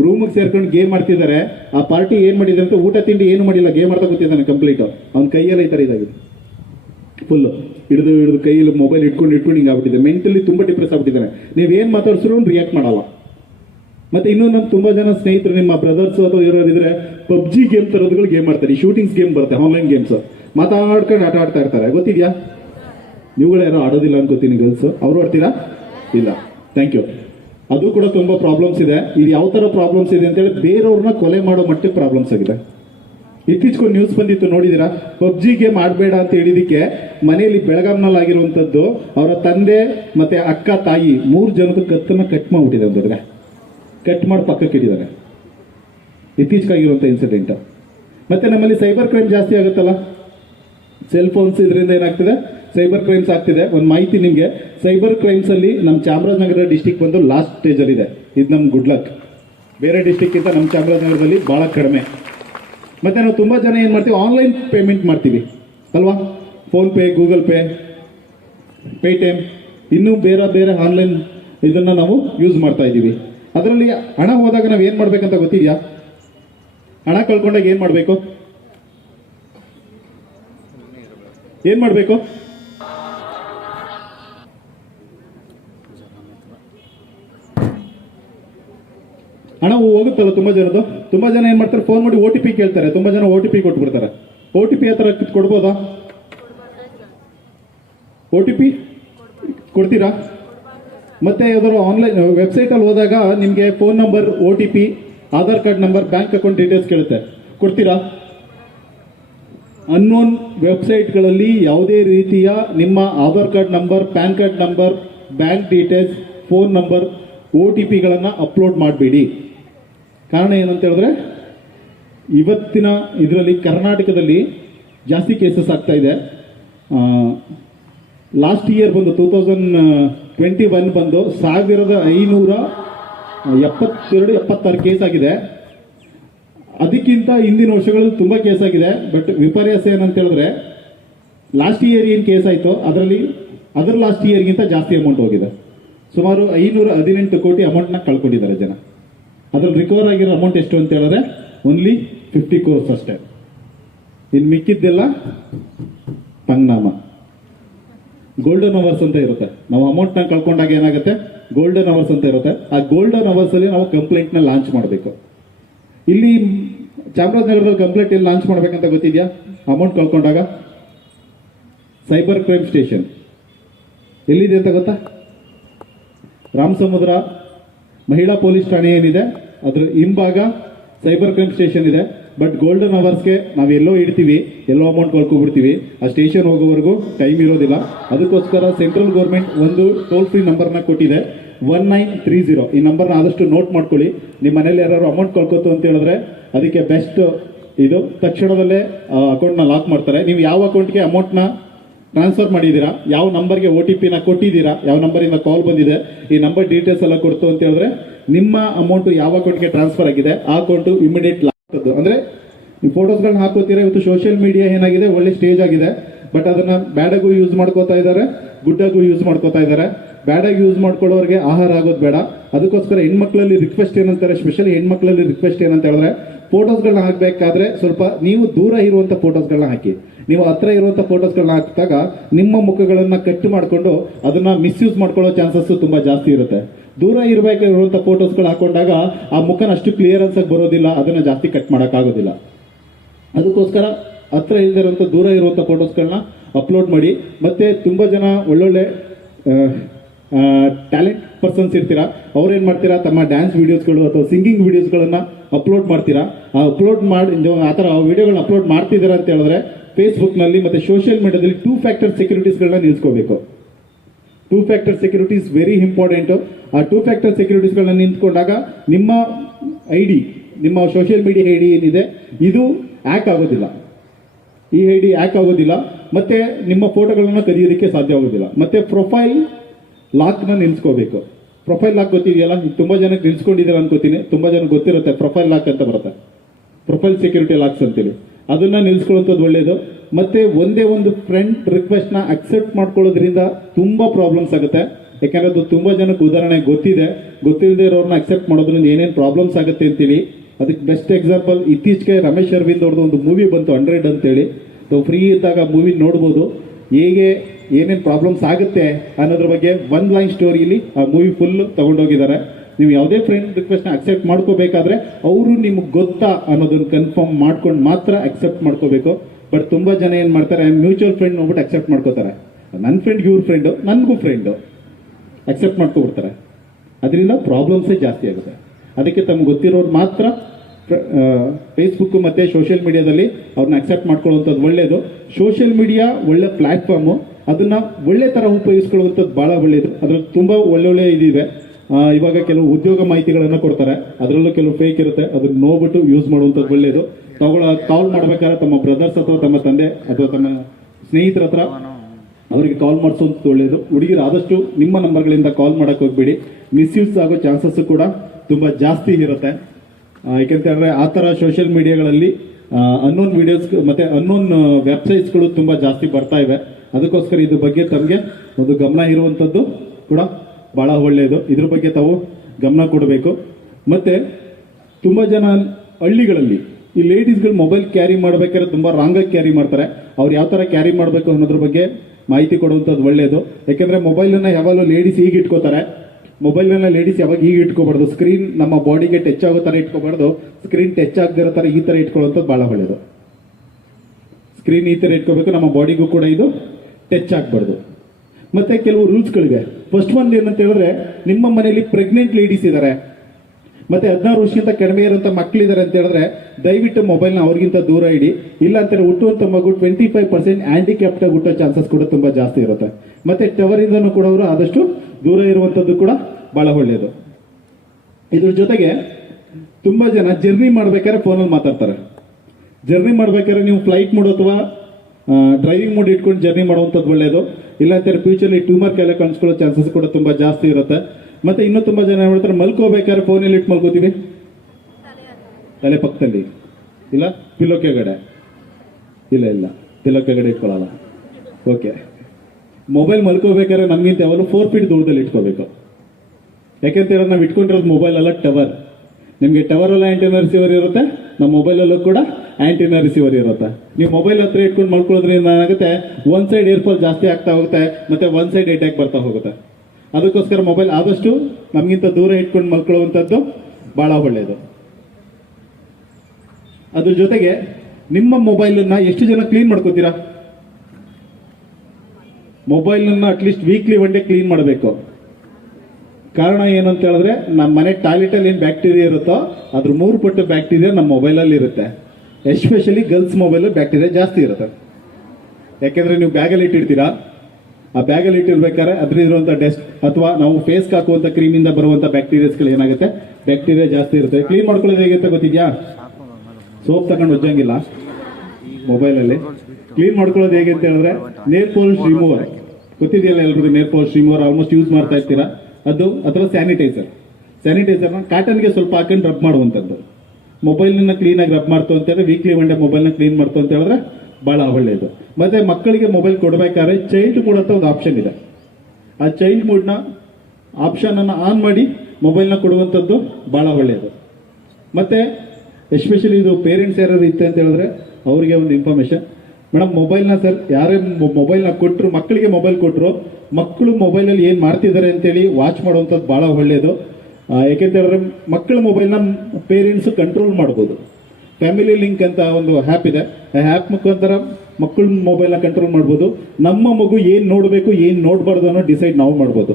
ರೂಮಿಗೆ ಸೇರ್ಕೊಂಡು ಗೇಮ್ ಮಾಡ್ತಿದ್ದಾರೆ. ಆ ಪಾರ್ಟಿ ಏನ್ ಮಾಡಿದೆ ಅಂತ ಊಟ ತಿಂಡಿ ಏನು ಮಾಡಿಲ್ಲ, ಗೇಮ್ ಮಾಡ್ತಾ ಕೂತಿದ್ದಾನೆ ಕಂಪ್ಲೀಟ್. ಅವ್ನ ಕೈಯೆಲ್ಲ ಈ ತರ ಇದಾಗಿದೆ, ಫುಲ್ ಹಿಡಿದು ಕೈಯಲ್ಲಿ ಮೊಬೈಲ್ ಇಟ್ಕೊಂಡು ಹಿಂಗೆ ಆಗ್ಬಿಟ್ಟಿದೆ. ಮೆಂಟಲಿ ತುಂಬಾ ಡಿಪ್ರೆಸ್ ಆಗ್ಬಿಟ್ಟಿದ್ದಾನೆ. ನೀವೇನ್ ಮಾತಾಡ್ಸಿದ್ರು ರಿಯಾಕ್ಟ್ ಮಾಡಲ್ಲ. ಮತ್ತೆ ಇನ್ನೂ ನಮ್ ತುಂಬಾ ಜನ ಸ್ನೇಹಿತರು, ನಿಮ್ಮ ಬ್ರದರ್ಸ್ ಅಥವಾ ಇರೋರಿದ್ರೆ ಪಬ್ಜಿ ಗೇಮ್ ತರೋದ್ಗಳು ಗೇಮ್ ಮಾಡ್ತಾರೆ. ಶೂಟಿಂಗ್ಸ್ ಗೇಮ್ ಬರುತ್ತೆ, ಆನ್ಲೈನ್ ಗೇಮ್ಸ್. ಮಾತಾಡ್ಕೊಂಡು ಆಟ ಆಡ್ತಾ ಇರ್ತಾರೆ, ಗೊತ್ತಿದ್ಯಾ? ನೀವುಗಳು ಯಾರೋ ಆಡೋದಿಲ್ಲ ಅನ್ಕೋತೀನಿ ಗರ್ಲ್ಸ್. ಅವರು ಆಡ್ತೀರಾ? ಇಲ್ಲ. Thank you. ಅದು ಕೂಡ ತುಂಬಾ ಪ್ರಾಬ್ಲಮ್ಸ್ ಇದೆ. ಇದು ಯಾವ ತರ ಪ್ರಾಬ್ಲಮ್ಸ್ ಇದೆ ಅಂತ ಹೇಳಿ, ಬೇರೆಯವ್ರನ್ನ ಕೊಲೆ ಮಾಡೋ ಮಟ್ಟಕ್ಕೆ ಪ್ರಾಬ್ಲಮ್ಸ್ ಆಗಿದೆ. ಇತ್ತೀಚೆಗೆ ನ್ಯೂಸ್ ಬಂದಿತ್ತು ನೋಡಿದಿರಾ? ಪಬ್ಜಿ ಗೇಮ್ ಆಡಬೇಡ ಅಂತ ಹೇಳಿದಕ್ಕೆ ಮನೆಯಲ್ಲಿ ಬೆಳಗಾಂನಲ್ಲಿ ಆಗಿರುವಂತದ್ದು, ಅವರ ತಂದೆ ಮತ್ತೆ ಅಕ್ಕ ತಾಯಿ 3 ಜನದ ಕತ್ತನ್ನ ಕಟ್ ಮಾಡ್ಬಿಟ್ಟಿದೆ. ಒಂದು ಹುಡುಗ ಕಟ್ ಮಾಡಿ ಪಕ್ಕಕ್ಕೆ ಇಟ್ಟಿದ್ದಾರೆ. ಇತ್ತೀಚೆಗಾಗಿರುವಂತ ಇನ್ಸಿಡೆಂಟ್. ಮತ್ತೆ ನಮ್ಮಲ್ಲಿ ಸೈಬರ್ ಕ್ರೈಮ್ ಜಾಸ್ತಿ ಆಗುತ್ತಲ್ಲ, ಸೆಲ್ ಫೋನ್ಸ್ ಇದರಿಂದ ಏನಾಗ್ತಿದೆ, ಸೈಬರ್ ಕ್ರೈಮ್ಸ್ ಆಗ್ತಿದೆ. ಒಂದು ಮಾಹಿತಿ ನಿಮಗೆ, ಸೈಬರ್ ಕ್ರೈಮ್ಸ್ ಅಲ್ಲಿ ನಮ್ಮ ಚಾಮರಾಜನಗರ ಡಿಸ್ಟಿಕ್ ಬಂದು ಲಾಸ್ಟ್ ಸ್ಟೇಜ್ ಅಲ್ಲಿ ಇದೆ. ಇದು ನಮ್ ಗುಡ್ ಲಕ್. ಬೇರೆ ಡಿಸ್ಟಿಕ್ ಇಂತ ನಮ್ಮ ಚಾಮರಾಜನಗರದಲ್ಲಿ ಬಹಳ ಕಡಿಮೆ. ಮತ್ತೆ ನಾವು ತುಂಬಾ ಜನ ಏನ್ ಮಾಡ್ತೀವಿ, ಆನ್ಲೈನ್ ಪೇಮೆಂಟ್ ಮಾಡ್ತೀವಿ ಅಲ್ವಾ? Phone pay, Google pay, Paytm, ಇನ್ನೂ ಬೇರೆ ಬೇರೆ ಆನ್ಲೈನ್ ಇದನ್ನ ನಾವು ಯೂಸ್ ಮಾಡ್ತಾ ಇದ್ದೀವಿ. ಅದರಲ್ಲಿ ಹಣ ಹೋದಾಗ ನಾವು ಏನ್ ಮಾಡ್ಬೇಕಂತ ಗೊತ್ತಿದ್ಯಾ? ಹಣ ಕಳ್ಕೊಂಡಾಗ ಏನ್ ಮಾಡ್ಬೇಕು? ಏನ್ ಮಾಡ್ಬೇಕು? ಹಣ ಹೋಗುತ್ತಲ್ಲ ತುಂಬಾ ಜನದ್ದು. ತುಂಬಾ ಜನ ಏನ್ ಮಾಡ್ತಾರೆ, ಫೋನ್ ಮಾಡಿ OTP ಕೇಳ್ತಾರೆ. ತುಂಬಾ ಜನ OTP ಕೊಟ್ಬಿಡ್ತಾರೆ. OTP ಹತ್ರ ಕೊಡ್ಬೋದಾ? OTP ಕೊಡ್ತೀರಾ? ಮತ್ತೆ ಯಾವ್ದಾದ್ರು ಆನ್ಲೈನ್ ವೆಬ್ಸೈಟಲ್ಲಿ ಹೋದಾಗ ನಿಮಗೆ phone number, OTP, Aadhaar card number, bank account details ಕೇಳುತ್ತೆ, ಕೊಡ್ತೀರಾ? ಅನ್ನೋನ್ ವೆಬ್ಸೈಟ್ಗಳಲ್ಲಿ ಯಾವುದೇ ರೀತಿಯ ನಿಮ್ಮ Aadhaar card number, PAN card number, bank details, phone number, OTPಗಳನ್ನು ಅಪ್ಲೋಡ್ ಮಾಡಬೇಡಿ. ಕಾರಣ ಏನಂತ ಹೇಳಿದ್ರೆ ಇವತ್ತಿನ ಇದರಲ್ಲಿ ಕರ್ನಾಟಕದಲ್ಲಿ ಜಾಸ್ತಿ ಕೇಸಸ್ ಆಗ್ತಾ ಇದೆ. ಲಾಸ್ಟ್ ಇಯರ್ ಬಂದು 2021 ಬಂದು 1572-76 ಕೇಸ್ ಆಗಿದೆ. ಅದಕ್ಕಿಂತ ಹಿಂದಿನ ವರ್ಷಗಳಲ್ಲಿ ತುಂಬ ಕೇಸ್ ಆಗಿದೆ. ಬಟ್ ವಿಪರ್ಯಾಸ ಏನಂತ ಹೇಳಿದ್ರೆ ಲಾಸ್ಟ್ ಇಯರ್ ಏನು ಕೇಸ್ ಆಯಿತು ಅದರಲ್ಲಿ ಅದರ ಲಾಸ್ಟ್ ಇಯರ್ಗಿಂತ ಜಾಸ್ತಿ ಅಮೌಂಟ್ ಹೋಗಿದೆ. ಸುಮಾರು 518 ಕೋಟಿ ಅಮೌಂಟ್ನ ಕಳ್ಕೊಂಡಿದ್ದಾರೆ ಜನ. ಅದ್ರಲ್ಲಿ ರಿಕವರ್ ಆಗಿರೋ ಅಮೌಂಟ್ ಎಷ್ಟು ಅಂತ ಹೇಳಿದ್ರೆ ಓನ್ಲಿ 50 crores ಅಷ್ಟೇ. ಇನ್ನು ಮಿಕ್ಕಿದ್ದೆಲ್ಲ ಪಂಗ್ನಾಮ, ಗೋಲ್ಡನ್ ಅವರ್ಸ್ ಅಂತ ಇರುತ್ತೆ. ನಾವು ಅಮೌಂಟ್ನ ಕಳ್ಕೊಂಡಾಗ ಏನಾಗುತ್ತೆ, ಗೋಲ್ಡನ್ ಅವರ್ಸ್ ಅಂತ ಇರುತ್ತೆ. ಆ ಗೋಲ್ಡನ್ ಅವರ್ಸ್ ಅಲ್ಲಿ ನಾವು ಕಂಪ್ಲೇಂಟ್ನ ಲಾಂಚ್ ಮಾಡಬೇಕು. ಇಲ್ಲಿ ಚಾಮರಾಜನಗರದಲ್ಲಿ ಕಂಪ್ಲೇಂಟ್ ಎಲ್ಲಿ ಲಾಂಚ್ ಮಾಡ್ಬೇಕಂತ ಗೊತ್ತಿದ್ಯಾ? ಅಮೌಂಟ್ ಕಳ್ಕೊಂಡಾಗ ಸೈಬರ್ ಕ್ರೈಮ್ ಸ್ಟೇಷನ್ ಎಲ್ಲಿದೆ ಅಂತ ಗೊತ್ತಾ? ರಾಮಸಮುದ್ರ ಮಹಿಳಾ ಪೊಲೀಸ್ ಠಾಣೆ ಏನಿದೆ ಅದ್ರ ಹಿಂಭಾಗ ಸೈಬರ್ ಕ್ರೈಮ್ ಸ್ಟೇಷನ್ ಇದೆ. ಬಟ್ ಗೋಲ್ಡನ್ ಅವರ್ಸ್ಗೆ ನಾವು ಎಲ್ಲೋ ಇಡ್ತೀವಿ, ಎಲ್ಲೋ ಅಮೌಂಟ್ ಕಳ್ಕೊಬಿಡ್ತೀವಿ. ಆ ಸ್ಟೇಷನ್ ಹೋಗೋವರೆಗೂ ಟೈಮ್ ಇರೋದಿಲ್ಲ. ಅದಕ್ಕೋಸ್ಕರ ಸೆಂಟ್ರಲ್ ಗೌರ್ಮೆಂಟ್ ಒಂದು ಟೋಲ್ ಫ್ರೀ ನಂಬರ್ನ ಕೊಟ್ಟಿದೆ, 1930. ಈ ನಂಬರ್ನ ಆದಷ್ಟು ನೋಟ್ ಮಾಡ್ಕೊಳ್ಳಿ. ನಿಮ್ಮ ಮನೇಲಿ ಯಾರು ಅಮೌಂಟ್ ಕಳ್ಕೊತು ಅಂತ ಹೇಳಿದ್ರೆ ಅದಕ್ಕೆ ಬೆಸ್ಟ್ ಇದು, ತಕ್ಷಣದಲ್ಲೇ ಅಕೌಂಟ್ನ ಲಾಕ್ ಮಾಡ್ತಾರೆ. ನೀವು ಯಾವ ಅಕೌಂಟ್ಗೆ ಅಮೌಂಟ್ನ ಟ್ರಾನ್ಸ್ಫರ್ ಮಾಡಿದ್ದೀರಾ, ಯಾವ ನಂಬರ್ಗೆ OTPನ ಕೊಟ್ಟಿದ್ದೀರಾ, ಯಾವ ನಂಬರಿಂದ ಕಾಲ್ ಬಂದಿದೆ, ಈ ನಂಬರ್ ಡೀಟೇಲ್ಸ್ ಎಲ್ಲ ಕೊಡ್ತು ಅಂತ ಹೇಳಿದ್ರೆ ನಿಮ್ಮ ಅಮೌಂಟ್ ಯಾವ ಅಕೌಂಟ್ಗೆ ಟ್ರಾನ್ಸ್ಫರ್ ಆಗಿದೆ ಆ ಅಕೌಂಟ್ ಇಮಿಡಿಯೇಟ್ ಲಾಕ್. ಅಂದ್ರೆ ನೀವು ಫೋಟೋಸ್ಗಳನ್ನ ಹಾಕೋತೀರಾ. ಇವತ್ತು ಸೋಷಿಯಲ್ ಮೀಡಿಯಾ ಏನಾಗಿದೆ, ಒಳ್ಳೆ ಸ್ಟೇಜ್ ಆಗಿದೆ. ಬಟ್ ಅದನ್ನ ಬ್ಯಾಡಾಗೂ ಯೂಸ್ ಮಾಡ್ಕೋತಾ ಇದ್ದಾರೆ, ಗುಡ್ಡಾಗೂ ಯೂಸ್ ಮಾಡ್ಕೋತಾ ಇದ್ದಾರೆ. ಬ್ಯಾಡಾಗಿ ಯೂಸ್ ಮಾಡ್ಕೊಳ್ಳೋರಿಗೆ ಆಹಾರ ಆಗೋದು ಬೇಡ. ಅದಕ್ಕೋಸ್ಕರ ಹೆಣ್ಮಕ್ಳಲ್ಲಿ ರಿಕ್ವೆಸ್ಟ್ ಏನಂತಾರೆ, ಸ್ಪೆಷಲಿ ಹೆಣ್ಮಕ್ಳಲ್ಲಿ ರಿಕ್ವೆಸ್ಟ್ ಏನಂತ ಹೇಳಿದ್ರೆ ಫೋಟೋಸ್ಗಳನ್ನ ಹಾಕಬೇಕಾದ್ರೆ ಸ್ವಲ್ಪ ನೀವು ದೂರ ಇರುವಂತ ಫೋಟೋಸ್ಗಳನ್ನ ಹಾಕಿ. ನೀವು ಹತ್ರ ಇರುವಂತ ಫೋಟೋಸ್ಗಳನ್ನ ಹಾಕಿದಾಗ ನಿಮ್ಮ ಮುಖಗಳನ್ನ ಕಟ್ ಮಾಡಿಕೊಂಡು ಅದನ್ನ ಮಿಸ್ಯೂಸ್ ಮಾಡ್ಕೊಳ್ಳೋ ಚಾನ್ಸಸ್ ತುಂಬಾ ಜಾಸ್ತಿ ಇರುತ್ತೆ. ದೂರ ಇರಬೇಕಾಗಿರುವಂತ ಫೋಟೋಸ್ಗಳು ಹಾಕೊಂಡಾಗ ಆ ಮುಖನ ಅಷ್ಟು ಕ್ಲಿಯರೆನ್ಸ್ ಆಗಿ ಬರೋದಿಲ್ಲ, ಅದನ್ನ ಜಾಸ್ತಿ ಕಟ್ ಮಾಡೋಕ್ಕಾಗೋದಿಲ್ಲ. ಅದಕ್ಕೋಸ್ಕರ ಹತ್ರ ಇಲ್ದಿರುವಂತ ದೂರ ಇರುವಂತ ಫೋಟೋಸ್ಗಳನ್ನ ಅಪ್ಲೋಡ್ ಮಾಡಿ. ಮತ್ತೆ ತುಂಬಾ ಜನ ಒಳ್ಳೊಳ್ಳೆ ಟ್ಯಾಲೆಂಟ್ ಪರ್ಸನ್ಸ್ ಇರ್ತೀರಾ, ಅವ್ರೇನ್ ಮಾಡ್ತೀರಾ, ತಮ್ಮ ಡ್ಯಾನ್ಸ್ ವಿಡಿಯೋಸ್ಗಳು ಅಥವಾ ಸಿಂಗಿಂಗ್ ವಿಡಿಯೋಸ್ಗಳನ್ನ ಅಪ್ಲೋಡ್ ಮಾಡ್ತೀರಾ. ಆ ಅಪ್ಲೋಡ್ ಮಾಡಿ ಆ ಥರ ವಿಡಿಯೋಗಳನ್ನ ಅಪ್ಲೋಡ್ ಮಾಡ್ತಿದ್ದೀರಾ ಅಂತ ಹೇಳಿದ್ರೆ ಫೇಸ್ಬುಕ್ನಲ್ಲಿ ಮತ್ತೆ ಸೋಷಿಯಲ್ ಮೀಡಿಯಾದಲ್ಲಿ 2 ಫ್ಯಾಕ್ಟರ್ ಸೆಕ್ಯೂರಿಟೀಸ್ಗಳನ್ನ ನಿಲ್ಸ್ಕೋಬೇಕು. 2 factor security is very important. ಆ 2 ಫ್ಯಾಕ್ಟರ್ ಸೆಕ್ಯೂರಿಟೀಸ್ಗಳನ್ನ ನಿಂತ್ಕೊಂಡಾಗ ನಿಮ್ಮ ID, ನಿಮ್ಮ ಸೋಷಿಯಲ್ ಮೀಡಿಯಾ ID ಏನಿದೆ ಇದು ಹ್ಯಾಕ್ ಆಗೋದಿಲ್ಲ. ಈ ID ಹ್ಯಾಕ್ ಆಗೋದಿಲ್ಲ. ಮತ್ತೆ ನಿಮ್ಮ ಫೋಟೋಗಳನ್ನ ಕದಿಯೋದಕ್ಕೆ ಸಾಧ್ಯ ಆಗೋದಿಲ್ಲ. ಮತ್ತೆ ಪ್ರೊಫೈಲ್ ಲಾಕ್ನ ನಿಲ್ಸ್ಕೋಬೇಕು. ಪ್ರೊಫೈಲ್ ಲಾಕ್ ಗೊತ್ತಿದೆಯಲ್ಲ, ತುಂಬಾ ಜನಕ್ಕೆ ನಿಲ್ಸ್ಕೊಂಡಿದ್ದೀರಾ ಅನ್ಕೋತೀನಿ. ತುಂಬಾ ಜನ ಗೊತ್ತಿರುತ್ತೆ ಪ್ರೊಫೈಲ್ ಲಾಕ್ ಅಂತ ಬರುತ್ತೆ, ಪ್ರೊಫೈಲ್ ಸೆಕ್ಯೂರಿಟಿ ಲಾಕ್ಸ್ ಅಂತೇಳಿ. ಅದನ್ನ ನಿಲ್ಸ್ಕೊಳ್ಳುವಂಥದ್ದು ಒಳ್ಳೆಯದು. ಮತ್ತೆ ಒಂದೇ ಒಂದು ಫ್ರೆಂಡ್ ರಿಕ್ವೆಸ್ಟ್ ನ ಅಕ್ಸೆಪ್ಟ್ ಮಾಡ್ಕೊಳ್ಳೋದ್ರಿಂದ ತುಂಬಾ ಪ್ರಾಬ್ಲಮ್ಸ್ ಆಗುತ್ತೆ. ಯಾಕಂದ್ರೆ ಅದು ತುಂಬಾ ಜನಕ್ಕೆ ಉದಾಹರಣೆ ಗೊತ್ತಿದೆ, ಗೊತ್ತಿಲ್ಲದೆ ಇರೋರ್ನ ಅಕ್ಸೆಪ್ಟ್ ಮಾಡೋದ್ರಿಂದ ಏನೇನು ಪ್ರಾಬ್ಲಮ್ಸ್ ಆಗುತ್ತೆ ಅಂತೇಳಿ. ಅದಕ್ಕೆ ಬೆಸ್ಟ್ ಎಕ್ಸಾಂಪಲ್ ಇತ್ತೀಚೆಗೆ ರಮೇಶ್ ಅರವಿಂದ್ ಅವ್ರದ್ದು ಒಂದು ಮೂವಿ ಬಂತು 100 ಅಂತೇಳಿ. ಫ್ರೀ ಇದ್ದಾಗ ಮೂವಿ ನೋಡ್ಬೋದು, ಹೇಗೆ ಏನೇನು ಪ್ರಾಬ್ಲಮ್ಸ್ ಆಗುತ್ತೆ ಅನ್ನೋದ್ರ ಬಗ್ಗೆ 1 ಲೈನ್ ಸ್ಟೋರಿಯಲ್ಲಿ ಆ ಮೂವಿ ಫುಲ್ ತಗೊಂಡೋಗಿದ್ದಾರೆ. ನೀವು ಯಾವುದೇ ಫ್ರೆಂಡ್ ರಿಕ್ವೆಸ್ಟ್ನ ಅಕ್ಸೆಪ್ಟ್ ಮಾಡ್ಕೋಬೇಕಾದ್ರೆ ಅವರು ನಿಮ್ಗೆ ಗೊತ್ತಾ ಅನ್ನೋದನ್ನ ಕನ್ಫರ್ಮ್ ಮಾಡ್ಕೊಂಡು ಮಾತ್ರ ಅಕ್ಸೆಪ್ಟ್ ಮಾಡ್ಕೋಬೇಕು. ಬಟ್ ತುಂಬಾ ಜನ ಏನ್ ಮಾಡ್ತಾರೆ, ಮ್ಯೂಚುವಲ್ ಫ್ರೆಂಡ್ ನೋಡ್ಬಿಟ್ಟು ಅಕ್ಸೆಪ್ಟ್ ಮಾಡ್ಕೋತಾರೆ. ನನ್ನ ಫ್ರೆಂಡ್ ಇವ್ರ ಫ್ರೆಂಡು, ನನಗೂ ಫ್ರೆಂಡು ಅಕ್ಸೆಪ್ಟ್ ಮಾಡ್ಕೊಬಿಡ್ತಾರೆ. ಅದರಿಂದ ಪ್ರಾಬ್ಲಮ್ಸೇ ಜಾಸ್ತಿ ಆಗುತ್ತೆ. ಅದಕ್ಕೆ ತಮ್ಗೆ ಗೊತ್ತಿರೋರು ಮಾತ್ರ ಫೇಸ್ಬುಕ್ ಮತ್ತೆ ಸೋಷಿಯಲ್ ಮೀಡಿಯಾದಲ್ಲಿ ಅವ್ರನ್ನ ಅಕ್ಸೆಪ್ಟ್ ಮಾಡ್ಕೊಳ್ಳುವಂಥದ್ದು ಒಳ್ಳೇದು. ಸೋಷಿಯಲ್ ಮೀಡಿಯಾ ಒಳ್ಳೆ ಪ್ಲಾಟ್ಫಾರ್ಮು, ಅದನ್ನ ಒಳ್ಳೆ ತರ ಉಪಯೋಗಿಸ್ಕೊಳ್ಳುವಂಥದ್ದು ಬಹಳ ಒಳ್ಳೇದು. ಅದ್ರಲ್ಲಿ ತುಂಬಾ ಒಳ್ಳೊಳ್ಳೆ ಇದಿವೆ. ಇವಾಗ ಕೆಲವು ಉದ್ಯೋಗ ಮಾಹಿತಿಗಳನ್ನ ಕೊಡ್ತಾರೆ, ಅದರಲ್ಲೂ ಕೆಲವು ಫೇಕ್ ಇರುತ್ತೆ. ಅದನ್ನ ನೋಡ್ಬಿಟ್ಟು ಯೂಸ್ ಮಾಡುವಂಥದ್ದು ಒಳ್ಳೇದು. ಕಾಲ್ ಮಾಡ್ಬೇಕಾದ್ರೆ ತಮ್ಮ ಬ್ರದರ್ಸ್ ಅಥವಾ ತಮ್ಮ ತಂದೆ ಅಥವಾ ತಮ್ಮ ಸ್ನೇಹಿತರ ಹತ್ರ ಅವರಿಗೆ ಕಾಲ್ ಮಾಡಿಸೋದು ಒಳ್ಳೇದು. ಹುಡುಗಿರು ಆದಷ್ಟು ನಿಮ್ಮ ನಂಬರ್ಗಳಿಂದ ಕಾಲ್ ಮಾಡಕ್ ಹೋಗ್ಬೇಡಿ. ಮಿಸ್ಯೂಸ್ ಆಗೋ ಚಾನ್ಸಸ್ ಕೂಡ ತುಂಬಾ ಜಾಸ್ತಿ ಇರುತ್ತೆ. ಯಾಕೆಂತ ಹೇಳಿದ್ರೆ ಆ ತರ ಸೋಷಿಯಲ್ ಮೀಡಿಯಾಗಳಲ್ಲಿ ಅನ್ನೋನ್ ವಿಡಿಯೋಸ್ ಮತ್ತೆ ಅನ್ನೋನ್ ವೆಬ್ಸೈಟ್ಸ್ಗಳು ತುಂಬಾ ಜಾಸ್ತಿ ಬರ್ತಾ ಇವೆ. ಅದಕ್ಕೋಸ್ಕರ ಇದ್ರ ಬಗ್ಗೆ ತಮಗೆ ಒಂದು ಗಮನ ಇರುವಂತದ್ದು ಕೂಡ ಬಹಳ ಒಳ್ಳೆಯದು. ಇದ್ರ ಬಗ್ಗೆ ತಾವು ಗಮನ ಕೊಡಬೇಕು. ಮತ್ತೆ ತುಂಬಾ ಜನ ಹಳ್ಳಿಗಳಲ್ಲಿ ಈ ಲೇಡೀಸ್ಗಳು ಮೊಬೈಲ್ ಕ್ಯಾರಿ ಮಾಡ್ಬೇಕಾದ್ರೆ ತುಂಬಾ ರಾಂಗ್ ಆಗಿ ಕ್ಯಾರಿ ಮಾಡ್ತಾರೆ. ಅವ್ರು ಯಾವ ತರ ಕ್ಯಾರಿ ಮಾಡಬೇಕು ಅನ್ನೋದ್ರ ಬಗ್ಗೆ ಮಾಹಿತಿ ಕೊಡುವಂಥದ್ದು ಒಳ್ಳೆಯದು. ಯಾಕಂದ್ರೆ ಮೊಬೈಲ್ ಅನ್ನ ಯಾವಾಗಲೂ ಲೇಡೀಸ್ ಹೀಗೆ ಇಟ್ಕೋತಾರೆ. ಮೊಬೈಲ್ ಅನ್ನ ಲೇಡೀಸ್ ಯಾವಾಗ ಹೀಗೆ ಇಟ್ಕೋಬಾರ್ದು, ಸ್ಕ್ರೀನ್ ನಮ್ಮ ಬಾಡಿಗೆ ಟಚ್ ಆಗೋ ತರ ಇಟ್ಕೋಬಾರ್ದು. ಸ್ಕ್ರೀನ್ ಟಚ್ ಆಗದಿರೋ ತರ ಈ ತರ ಇಟ್ಕೊಳ್ಳುವಂಥದ್ದು ಬಹಳ ಒಳ್ಳೆಯದು. ಸ್ಕ್ರೀನ್ ಈ ತರ ಇಟ್ಕೋಬೇಕು, ನಮ್ಮ ಬಾಡಿಗೂ ಕೂಡ ಇದು ಟಚ್ ಆಗಬಾರ್ದು. ಮತ್ತೆ ಕೆಲವು ರೂಲ್ಸ್ಗಳಿವೆ. ಫಸ್ಟ್ ಒಂದು ಏನಂತ ಹೇಳಿದ್ರೆ, ನಿಮ್ಮ ಮನೆಯಲ್ಲಿ ಪ್ರೆಗ್ನೆಂಟ್ ಲೇಡೀಸ್ ಇದ್ದಾರೆ, ಮತ್ತೆ 16 ವರ್ಷಕ್ಕಿಂತ ಕಡಿಮೆ ಇರುವಂತ ಮಕ್ಕಳಿದ್ದಾರೆ ಅಂತ ಹೇಳಿದ್ರೆ ದಯವಿಟ್ಟು ಮೊಬೈಲ್ನ ಅವ್ರಿಗಿಂತ ದೂರ ಇಡಿ. ಇಲ್ಲ ಅಂತಾರೆ ಹುಟ್ಟುವಂತ ಮಗು 25% ಹ್ಯಾಂಡಿಕ್ಯಾಪ್ಟ್ ಆಗಿ ಹುಟ್ಟೋ ಚಾನ್ಸಸ್ ಕೂಡ ತುಂಬಾ ಜಾಸ್ತಿ ಇರುತ್ತೆ. ಮತ್ತೆ ಟವರ್ ಇಂದನೂ ಕೂಡ ಅವರು ಆದಷ್ಟು ದೂರ ಇರುವಂತದ್ದು ಕೂಡ ಬಹಳ ಒಳ್ಳೆಯದು. ಇದ್ರ ಜೊತೆಗೆ ತುಂಬಾ ಜನ ಜರ್ನಿ ಮಾಡ್ಬೇಕಾದ್ರೆ ಫೋನಲ್ಲಿ ಮಾತಾಡ್ತಾರೆ. ಜರ್ನಿ ಮಾಡ್ಬೇಕಾದ್ರೆ ನೀವು ಫ್ಲೈಟ್ ಮೋಡ್ ಅಥವಾ ಡ್ರೈವಿಂಗ್ ಮೋಡ್ ಇಟ್ಕೊಂಡು ಜರ್ನಿ ಮಾಡುವಂಥದ್ದು ಒಳ್ಳೆಯದು. ಇಲ್ಲ ಅಂತಾರೆ ಫ್ಯೂಚರ್ಲಿ ಟ್ಯೂಮರ್ ಕಾಯಿಲೆ ಕಾಣಿಸ್ಕೊಳ್ಳೋ ಚಾನ್ಸಸ್ ಕೂಡ ತುಂಬಾ ಜಾಸ್ತಿ ಇರುತ್ತೆ. ಮತ್ತೆ ಇನ್ನೂ ತುಂಬಾ ಜನ ಏನ್ ಮಾಡ್ತಾರೆ, ಮಲ್ಕೋಬೇಕಾದ್ರೆ ಫೋನಲ್ಲಿ ಇಟ್ಟು ಮಲ್ಕೋತೀವಿ, ತಲೆ ಪಕ್ಕದಲ್ಲಿ, ಇಲ್ಲ ಪಿಲ್ಲೋ ಕೆಳಗಡೆ, ಇಲ್ಲ ಪಿಲ್ಲೋ ಕೆಳಗಡೆ ಇಟ್ಕೊಳ್ಳಲ್ಲ. ಓಕೆ, ಮೊಬೈಲ್ ಮಲ್ಕೋಬೇಕಾದ್ರೆ ನಮ್ಗಿಂತ ಯಾವಾಗಲೂ 4 ಫೀಟ್ ದೂರದಲ್ಲಿ ಇಟ್ಕೋಬೇಕು. ಯಾಕೆಂತ ಹೇಳಿದ್ರೆ ನಾವು ಇಟ್ಕೊಂಡಿರೋದು ಮೊಬೈಲ್ ಅಲ್ಲ, ಟವರ್. ನಿಮಗೆ ಟವರ್ ಅಲ್ಲ ಆಂಟಿನಾ ರಿಸೀವರ್ ಇರುತ್ತೆ, ನಮ್ಮ ಮೊಬೈಲಲ್ಲೂ ಕೂಡ ಆಂಟಿನಾ ರಿಸೀವರ್ ಇರುತ್ತೆ. ನೀವು ಮೊಬೈಲ್ ಹತ್ರ ಇಟ್ಕೊಂಡು ಮಲ್ಕೊಳ್ಳೋದ್ರಿಂದ ಏನಾಗುತ್ತೆ, ಒನ್ ಸೈಡ್ ಏರ್ಫಾಲ್ ಜಾಸ್ತಿ ಆಗ್ತಾ ಹೋಗುತ್ತೆ, ಮತ್ತೆ ಒನ್ ಸೈಡ್ ಅಟ್ಯಾಕ್ ಬರ್ತಾ ಹೋಗುತ್ತೆ. ಅದಕ್ಕೋಸ್ಕರ ಮೊಬೈಲ್ ಆದಷ್ಟು ನಮ್ಗಿಂತ ದೂರ ಇಟ್ಕೊಂಡು ಮಲ್ಕೊಳ್ಳುವಂಥದ್ದು ಬಹಳ ಒಳ್ಳೆಯದು. ಅದ್ರ ಜೊತೆಗೆ ನಿಮ್ಮ ಮೊಬೈಲನ್ನ ಎಷ್ಟು ಜನ ಕ್ಲೀನ್ ಮಾಡ್ಕೋತೀರಾ? ಮೊಬೈಲನ್ನ ಅಟ್ಲೀಸ್ಟ್ ವೀಕ್ಲಿ 1 ಡೇ ಕ್ಲೀನ್ ಮಾಡಬೇಕು. ಕಾರಣ ಏನು ಅಂತ ಹೇಳಿದ್ರೆ, ನಮ್ಮ ಮನೆ ಟಾಯ್ಲೆಟ್ ಅಲ್ಲಿ ಏನು ಬ್ಯಾಕ್ಟೀರಿಯಾ ಇರುತ್ತೋ ಅದ್ರ 3 ಪಟ್ಟು ಬ್ಯಾಕ್ಟೀರಿಯಾ ನಮ್ಮ ಮೊಬೈಲಲ್ಲಿ ಇರುತ್ತೆ. ಎಸ್ಪೆಷಲಿ ಗರ್ಲ್ಸ್ ಮೊಬೈಲ್ ಬ್ಯಾಕ್ಟೀರಿಯಾ ಜಾಸ್ತಿ ಇರುತ್ತೆ. ಯಾಕೆಂದ್ರೆ ನೀವು ಬ್ಯಾಗಲ್ಲಿ ಇಟ್ಟಿರ್ತೀರಾ, ಆ ಬ್ಯಾಗಲ್ಲಿ ಇಟ್ಟಿರ್ಬೇಕಾದ್ರೆ ಅದ್ರಿರುವಂತ ಡಸ್ಟ್ ಅಥವಾ ನಾವು ಫೇಸ್ ಹಾಕುವಂತ ಕ್ರೀಮಿಂದ ಬರುವಂತ ಬ್ಯಾಕ್ಟೀರಿಯಾಸ್ಗಳು ಏನಾಗುತ್ತೆ, ಬ್ಯಾಕ್ಟೀರಿಯಾ ಜಾಸ್ತಿ ಇರುತ್ತೆ. ಕ್ಲೀನ್ ಮಾಡ್ಕೊಳ್ಳೋದು ಹೇಗೆ ಅಂತ ಗೊತ್ತಿದ್ಯಾ? ಸೋಪ್ ತಗೊಂಡು ಒಜ್ಜಂಗಿಲ್ಲ. ಮೊಬೈಲಲ್ಲಿ ಕ್ಲೀನ್ ಮಾಡ್ಕೊಳ್ಳೋದು ಹೇಗೆ ಅಂತ ಹೇಳಿದ್ರೆ, ನೇಲ್ ಪಾಲಿಶ್ ರಿಮೂವರ್ ಗೊತ್ತಿದೆಯಲ್ಲ ಎಲ್ರಿಗೂ, nail polish remover almost use ಮಾಡ್ತಾ ಇರ್ತೀರಾ. ಅದು ಅಥವಾ ಸ್ಯಾನಿಟೈಸರ್ನ ಕಾಟನ್ಗೆ ಸ್ವಲ್ಪ ಹಾಕೊಂಡು ರಬ್ ಮಾಡುವಂಥದ್ದು. ಮೊಬೈಲ್ನ ಕ್ಲೀನ್ ಆಗಿ ರಬ್ ಮಾಡ್ತು ಅಂತ ಹೇಳಿದ್ರೆ, ವೀಕ್ಲಿ 1 ಡೇ ಮೊಬೈಲ್ನ ಕ್ಲೀನ್ ಮಾಡ್ತು ಅಂತ ಹೇಳಿದ್ರೆ ಬಹಳ ಒಳ್ಳೆಯದು. ಮತ್ತೆ ಮಕ್ಕಳಿಗೆ ಮೊಬೈಲ್ ಕೊಡಬೇಕಾದ್ರೆ ಚೈಲ್ಡ್ ಮೋಡ್ ಅಂತ ಒಂದು ಆಪ್ಷನ್ ಇದೆ. ಆ ಚೈಲ್ಡ್ ಮೋಡ್ನ ಆಪ್ಷನ್ ಅನ್ನು ಆನ್ ಮಾಡಿ ಮೊಬೈಲ್ನ ಕೊಡುವಂಥದ್ದು ಬಹಳ ಒಳ್ಳೆಯದು. ಮತ್ತೆ ಎಸ್ಪೆಷಲಿ ಇದು ಪೇರೆಂಟ್ಸ್ ಯಾರು ಇತ್ತು ಅಂತ ಹೇಳಿದ್ರೆ ಅವರಿಗೆ ಒಂದು ಇನ್ಫಾರ್ಮೇಶನ್, ಮೇಡಮ್ ಮೊಬೈಲ್ನ ಸರ್ ಯಾರೇ ಮೊಬೈಲ್ನ ಕೊಟ್ಟರು, ಮಕ್ಕಳಿಗೆ ಮೊಬೈಲ್ ಕೊಟ್ಟರು, ಮಕ್ಕಳು ಮೊಬೈಲಲ್ಲಿ ಏನು ಮಾಡ್ತಿದ್ದಾರೆ ಅಂತೇಳಿ ವಾಚ್ ಮಾಡುವಂಥದ್ದು ಬಹಳ ಒಳ್ಳೆಯದು. ಯಾಕೆಂತ ಹೇಳಿದ್ರೆ ಮಕ್ಕಳ ಮೊಬೈಲ್ನ ಪೇರೆಂಟ್ಸ್ ಕಂಟ್ರೋಲ್ ಮಾಡ್ಬೋದು. ಫ್ಯಾಮಿಲಿ ಲಿಂಕ್ ಅಂತ ಒಂದು ಆ್ಯಪ್ ಇದೆ, ಆ ಆ್ಯಪ್ ಮುಖಾಂತರ ಮಕ್ಕಳ ಮೊಬೈಲ್ನ ಕಂಟ್ರೋಲ್ ಮಾಡ್ಬೋದು. ನಮ್ಮ ಮಗು ಏನು ನೋಡಬೇಕು ಏನು ನೋಡಬಾರ್ದು ಅನ್ನೋ ಡಿಸೈಡ್ ನಾವು ಮಾಡ್ಬೋದು.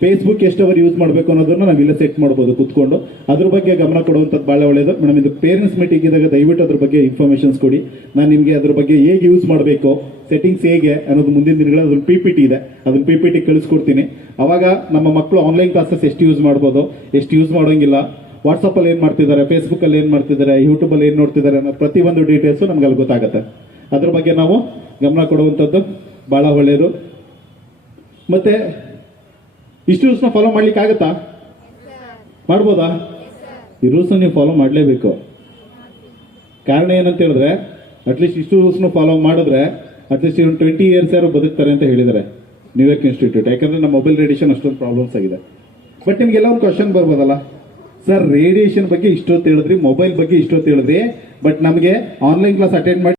ಫೇಸ್ಬುಕ್ ಎಷ್ಟು ಅವರ್ ಯೂಸ್ ಮಾಡಬೇಕು ಅನ್ನೋದನ್ನ ನಾವಿಲ್ಲ ಸೆಟ್ ಮಾಡ್ಬೋದು ಕುತ್ಕೊಂಡು. ಅದ್ರ ಬಗ್ಗೆ ಗಮನ ಕೊಡುವಂಥದ್ದು ಬಹಳ ಒಳ್ಳೆಯದು. ಮೇಡಮ್, ಇದು ಪೇರೆಂಟ್ಸ್ ಮೀಟಿಂಗ್ ಇದ್ದಾಗ ದಯವಿಟ್ಟು ಅದ್ರ ಬಗ್ಗೆ ಇನ್ಫಾರ್ಮೇಶನ್ಸ್ ಕೊಡಿ. ನಾನು ನಿಮಗೆ ಅದ್ರ ಬಗ್ಗೆ ಹೇಗೆ ಯೂಸ್ ಮಾಡಬೇಕು, ಸೆಟ್ಟಿಂಗ್ಸ್ ಹೇಗೆ ಅನ್ನೋದು ಮುಂದಿನ ದಿನಗಳಲ್ಲಿ ಅದೊಂದು PPT ಇದೆ, ಅದನ್ನ PPT ಕಳಿಸ್ಕೊಡ್ತೀನಿ. ಅವಾಗ ನಮ್ಮ ಮಕ್ಕಳು ಆನ್ಲೈನ್ ಕ್ಲಾಸಸ್ ಎಷ್ಟು ಯೂಸ್ ಮಾಡ್ಬೋದು, ಎಷ್ಟು ಯೂಸ್ ಮಾಡೋಂಗಿಲ್ಲ, ವಾಟ್ಸಪ್ಪಲ್ಲಿ ಏನು ಮಾಡ್ತಿದ್ದಾರೆ, ಫೇಸ್ಬುಕ್ಕಲ್ಲಿ ಏನು ಮಾಡ್ತಿದ್ದಾರೆ, ಯೂಟ್ಯೂಬಲ್ಲಿ ಏನು ನೋಡ್ತಿದ್ದಾರೆ ಅನ್ನೋ ಪ್ರತಿಯೊಂದು ಡೀಟೇಲ್ಸು ನಮ್ಗೆ ಅಲ್ಲಿ ಗೊತ್ತಾಗುತ್ತೆ. ಅದ್ರ ಬಗ್ಗೆ ನಾವು ಗಮನ ಕೊಡುವಂಥದ್ದು ಬಹಳ ಒಳ್ಳೆಯದು. ಮತ್ತೆ ಇಷ್ಟು ರೂಲ್ಸ್ನ ಫಾಲೋ ಮಾಡ್ಲಿಕ್ಕೆ ಆಗುತ್ತಾ? ಮಾಡ್ಬೋದಾ? ಈ ರೂಲ್ಸ್ನ ನೀವು ಫಾಲೋ ಮಾಡಲೇಬೇಕು. ಕಾರಣ ಏನಂತ ಹೇಳಿದ್ರೆ, ಅಟ್ಲೀಸ್ಟ್ ಇಷ್ಟು ರೂಲ್ಸ್ನ ಫಾಲೋ ಮಾಡಿದ್ರೆ ಅಟ್ಲೀಸ್ಟ್ 20 ಇಯರ್ಸ್ ಯಾರು ಬದುಕ್ತಾರೆ ಅಂತ ಹೇಳಿದ್ದಾರೆ ನ್ಯೂಯಾರ್ಕ್ ಇನ್ಸ್ಟಿಟ್ಯೂಟ್. ಯಾಕಂದ್ರೆ ನಮ್ಮ ಮೊಬೈಲ್ ರೇಡಿಯೇಷನ್ ಅಷ್ಟೊಂದು ಪ್ರಾಬ್ಲಮ್ಸ್ ಆಗಿದೆ. ಬಟ್ ನಿಮ್ಗೆಲ್ಲ ಒಂದು ಕ್ವಶನ್ ಬರ್ಬೋದಲ್ಲ, ಸರ್ ರೇಡಿಯೇಷನ್ ಬಗ್ಗೆ ಇಷ್ಟೊತ್ತು ಹೇಳಿದ್ರಿ, ಮೊಬೈಲ್ ಬಗ್ಗೆ ಇಷ್ಟೊತ್ತು ಹೇಳಿದ್ರಿ, ಬಟ್ ನಮಗೆ ಆನ್ಲೈನ್ ಕ್ಲಾಸ್ ಅಟೆಂಡ್ ಮಾಡಿ